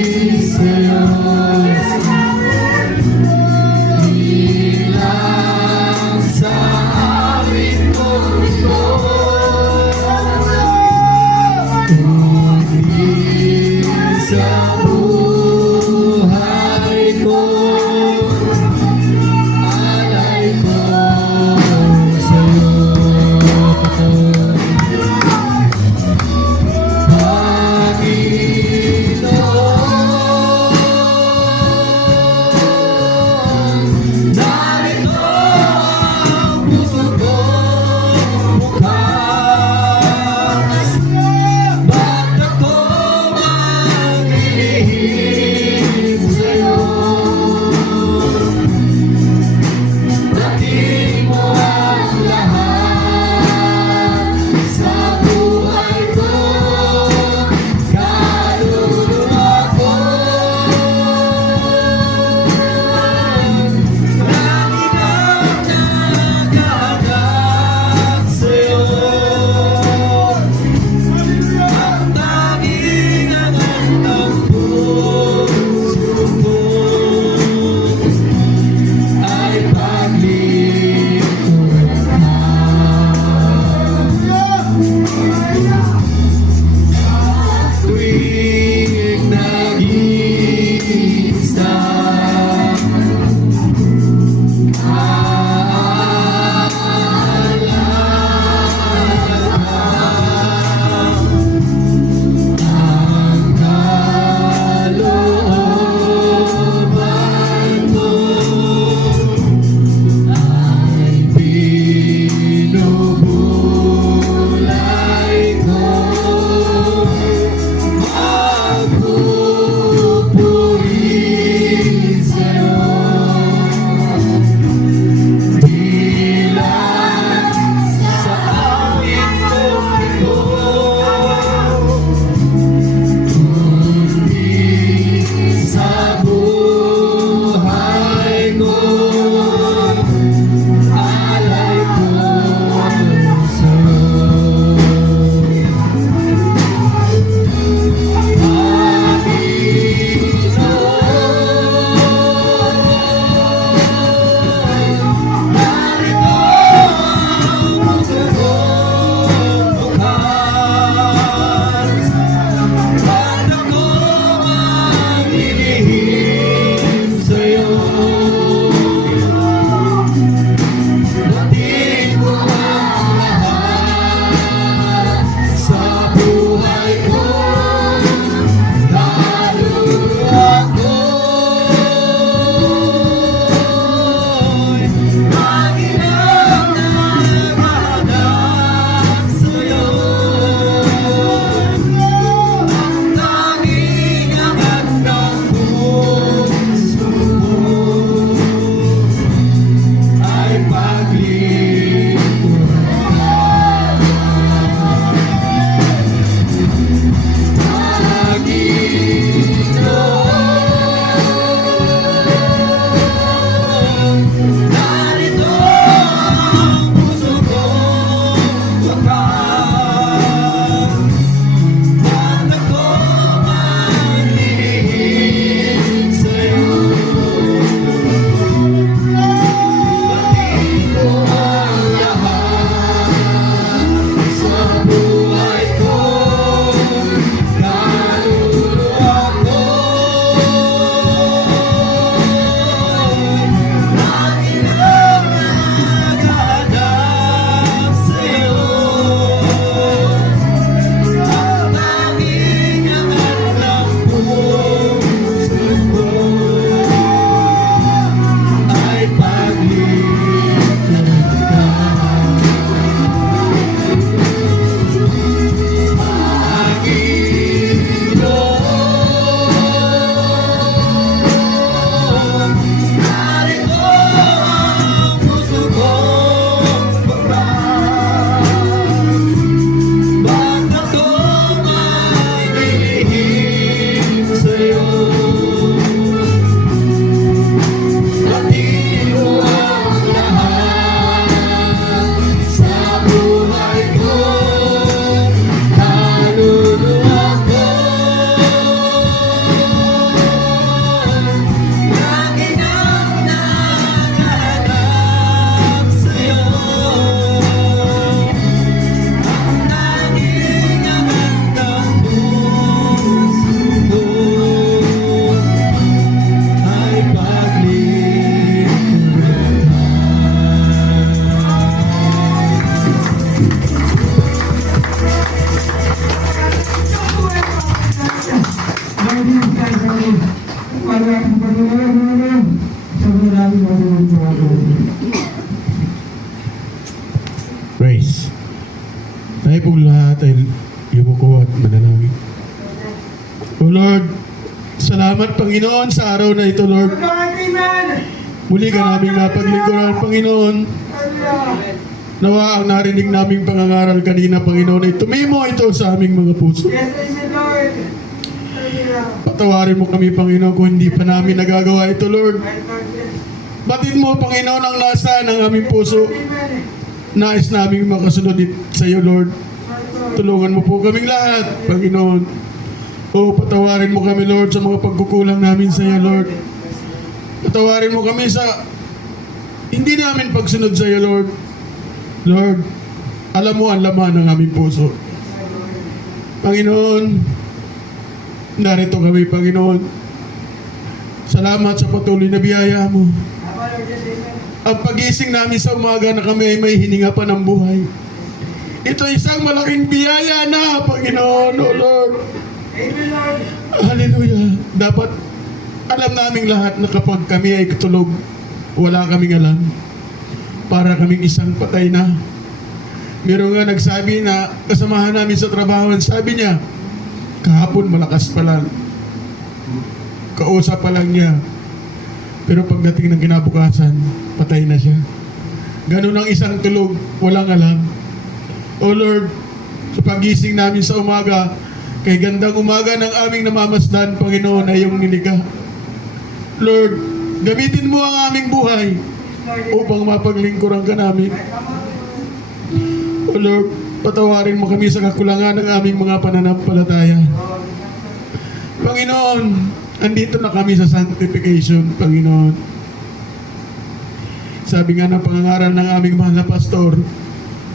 Praise. Tayo pong lahat ay yumuko at manalangin. O Lord, salamat Panginoon sa araw na ito, Lord. Amen. Muli ka naming napaglingkuran, Panginoon. Hallelujah. Nawa ang narinig naming pangangaral kanina, Panginoon, ay tumimo ito sa aming mga puso. Yes, amen, Lord. Hallelujah. Patawarin mo kami, Panginoon, kung hindi pa namin nagagawa ito, Lord. Right, Lord, yes. Batid mo, Panginoon, ang nasa ng aming puso. Amen. Nais naming makasunod sa iyo, Lord. Tulungan mo po kaming lahat, Panginoon. O patawarin mo kami, Lord, sa mga pagkukulang namin sa iyo, Lord. Patawarin mo kami sa hindi namin pagsunod sa iyo, Lord. Lord, alam mo ang laman ng aming puso. Panginoon, narito kami, Panginoon. Salamat sa patuloy na biyaya mo. Tama, Lord, yes, amen. Ang pagising namin sa umaga na kami ay may hininga pa ng buhay. Ito ay isang malaking biyaya na, Panginoon, O Lord. Amen, Lord. Hallelujah. Dapat alam naming lahat na kapag kami ay katulog, wala kaming alam. Para kaming isang patay na. Meron nga nagsabi na kasamahan namin sa trabaho, sabi niya, kahapon malakas pa lang. Kausap pa lang niya. Pero pagdating ng kinabukasan, patay na siya. Ganun ang isang tulog, walang alam. O Lord, sa pagising namin sa umaga, kay gandang umaga ng aming namamasdan, Panginoon, ay iyong nilikha. Lord, gamitin mo ang aming buhay upang mapaglingkuran ka namin. O Lord, patawarin mo kami sa kakulangan ng aming mga pananampalataya. Panginoon, andito na kami sa sanctification, Panginoon. Sabi nga ng pangangaral ng aming mahal na pastor,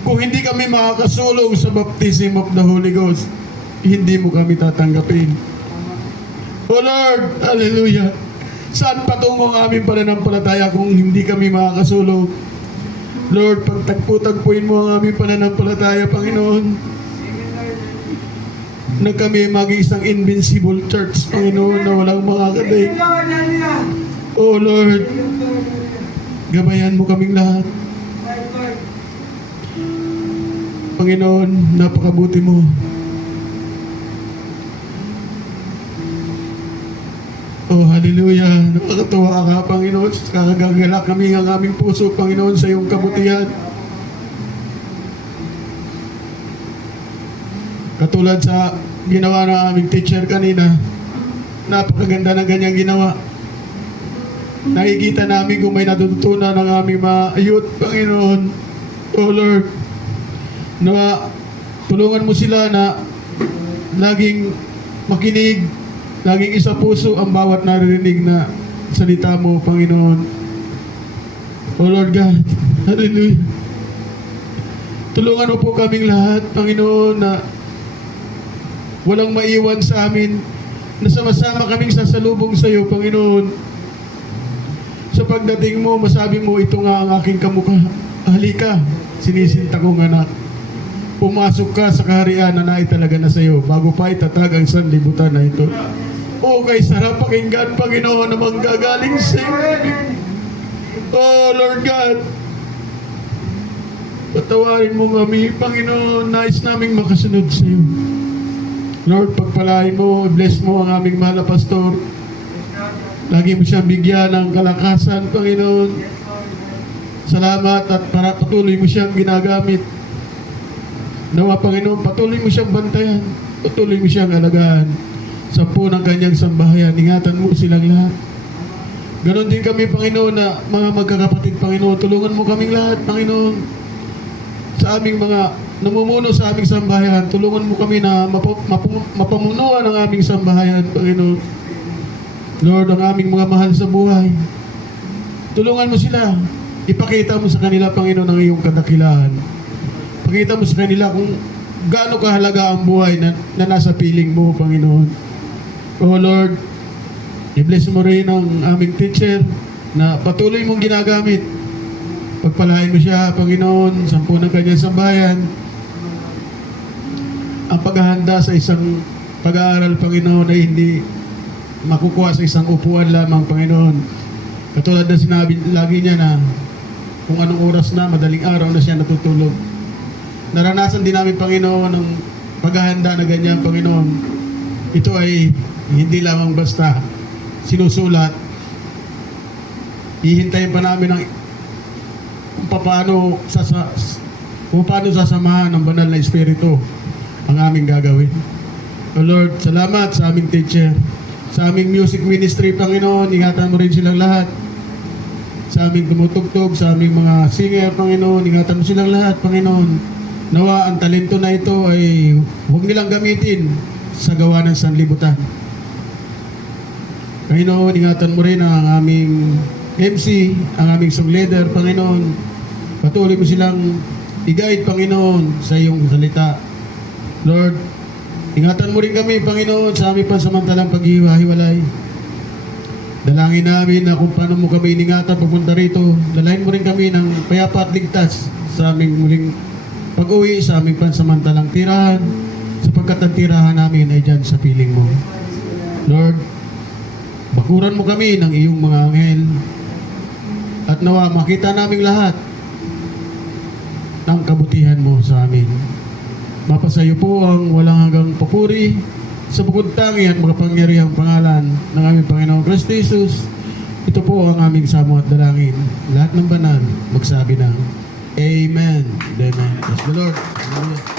kung hindi kami makakasulong sa baptism of the Holy Ghost, hindi mo kami tatanggapin. O Lord, hallelujah. Saan patungo ang aming pananampalataya kung hindi kami makakasulong? Lord, pagtagpo-tagpuin mo ang aming pananampalataya, Panginoon. Na kami maging isang invincible church, Panginoon, na walang makakatay. Amen, Lord. Hallelujah. Oh Lord, gabayan mo kaming lahat. Right, Lord. Panginoon, napakabuti mo. Oh, hallelujah. Nakakatuwa ka, Panginoon. Kakagagalak kami ang aming puso, Panginoon, sa iyong kabutihan. Katulad sa ginawa ng aming teacher kanina, napakaganda ng ganyang ginawa. Nakikita namin kung may natututunan ng aming mga youth, Panginoon. Oh Lord, na tulungan mo sila na laging makinig, laging isa puso ang bawat naririnig na salita mo, Panginoon. Oh Lord God, hallelujah. Tulungan mo po kaming lahat, Panginoon, na walang maiwan sa amin, na sama-sama kaming sasalubong sa iyo, Panginoon. Sa pagdating mo, masabi mo, ito nga ang aking kamukha. Halika, sinisinta kong anak. Pumasok ka sa kaharian na naitalaga na sa iyo, bago pa itatag ang sanlibutan na ito. O kay sarap pakinggan, Panginoon, na manggagaling sa iyo. Oh Lord God, patawarin mo kami, Panginoon, nais naming makasunod sa iyo. Lord, pagpalain mo, bless mo ang aming mahal na pastor. Lagi mo siyang bigyan ng kalakasan, Panginoon. Salamat at para patuloy mo siyang ginagamit. Nawa, Panginoon, patuloy mo siyang bantayan. Patuloy mo siyang alagaan. Sa po ng kanyang sambahayan, ingatan mo silang lahat. Ganon din kami, Panginoon, na mga magkakapatid, Panginoon. Tulungan mo kaming lahat, Panginoon. Sa aming mga namumuno sa aming sambahayan, tulungan mo kami na mapamunuan ang aming sambahayan, Panginoon. Lord, ang aming mga mahal sa buhay, tulungan mo sila. Ipakita mo sa kanila, Panginoon, ang iyong kadakilaan. Pakita mo sa kanila kung gaano kahalaga ang buhay na nasa piling mo, Panginoon. Oh Lord, i-bless mo rin ang aming teacher na patuloy mong ginagamit. Pagpalain mo siya, Panginoon, sa ng kanyang sambahayan. Ang paghahanda sa isang pag-aaral, Panginoon, ay hindi makukuha sa isang upuan lamang, Panginoon. Katulad na sinabi lagi niya na kung anong oras na, madaling araw na siya natutulog. Naranasan din namin, Panginoon, ng paghahanda na ganyan, Panginoon. Ito ay hindi lamang basta sinusulat. Hihintayin pa namin ang kung paano sasamahan ng banal na Espiritu ang aming gagawin. O Lord, salamat sa aming teacher, sa aming music ministry, Panginoon. Ingatan mo rin silang lahat. Sa aming tumutugtog, sa aming mga singer, Panginoon. Ingatan mo silang lahat, Panginoon. Nawa ang talento na ito ay huwag nilang gamitin sa gawa ng sanlibutan. Panginoon, ingatan mo rin ang aming MC, ang aming song leader, Panginoon. Patuloy mo silang i-guide, Panginoon, sa iyong salita. Lord, ingatan mo rin kami, Panginoon, sa aming pansamantalang paghiwa-hiwalay. Dalangin namin na kung paano mo kami iningatan papunta rito. Dalahin mo rin kami ng payapa at ligtas sa aming muling pag-uwi sa aming pansamantalang tirahan, sapagkat ang tirahan namin ay dyan sa piling mo. Lord, bakuran mo kami ng iyong mga anghel at nawa makita naming lahat ng kabutihan mo sa amin. Mapasayo po ang walang hanggang papuri sa bukod tangi at makapangyarihang pangalan ng aming Panginoong Kristo Jesus. Ito po ang aming samo at dalangin. Lahat ng banal magsabi ng Amen. Amen. Bless the Lord. Hallelujah.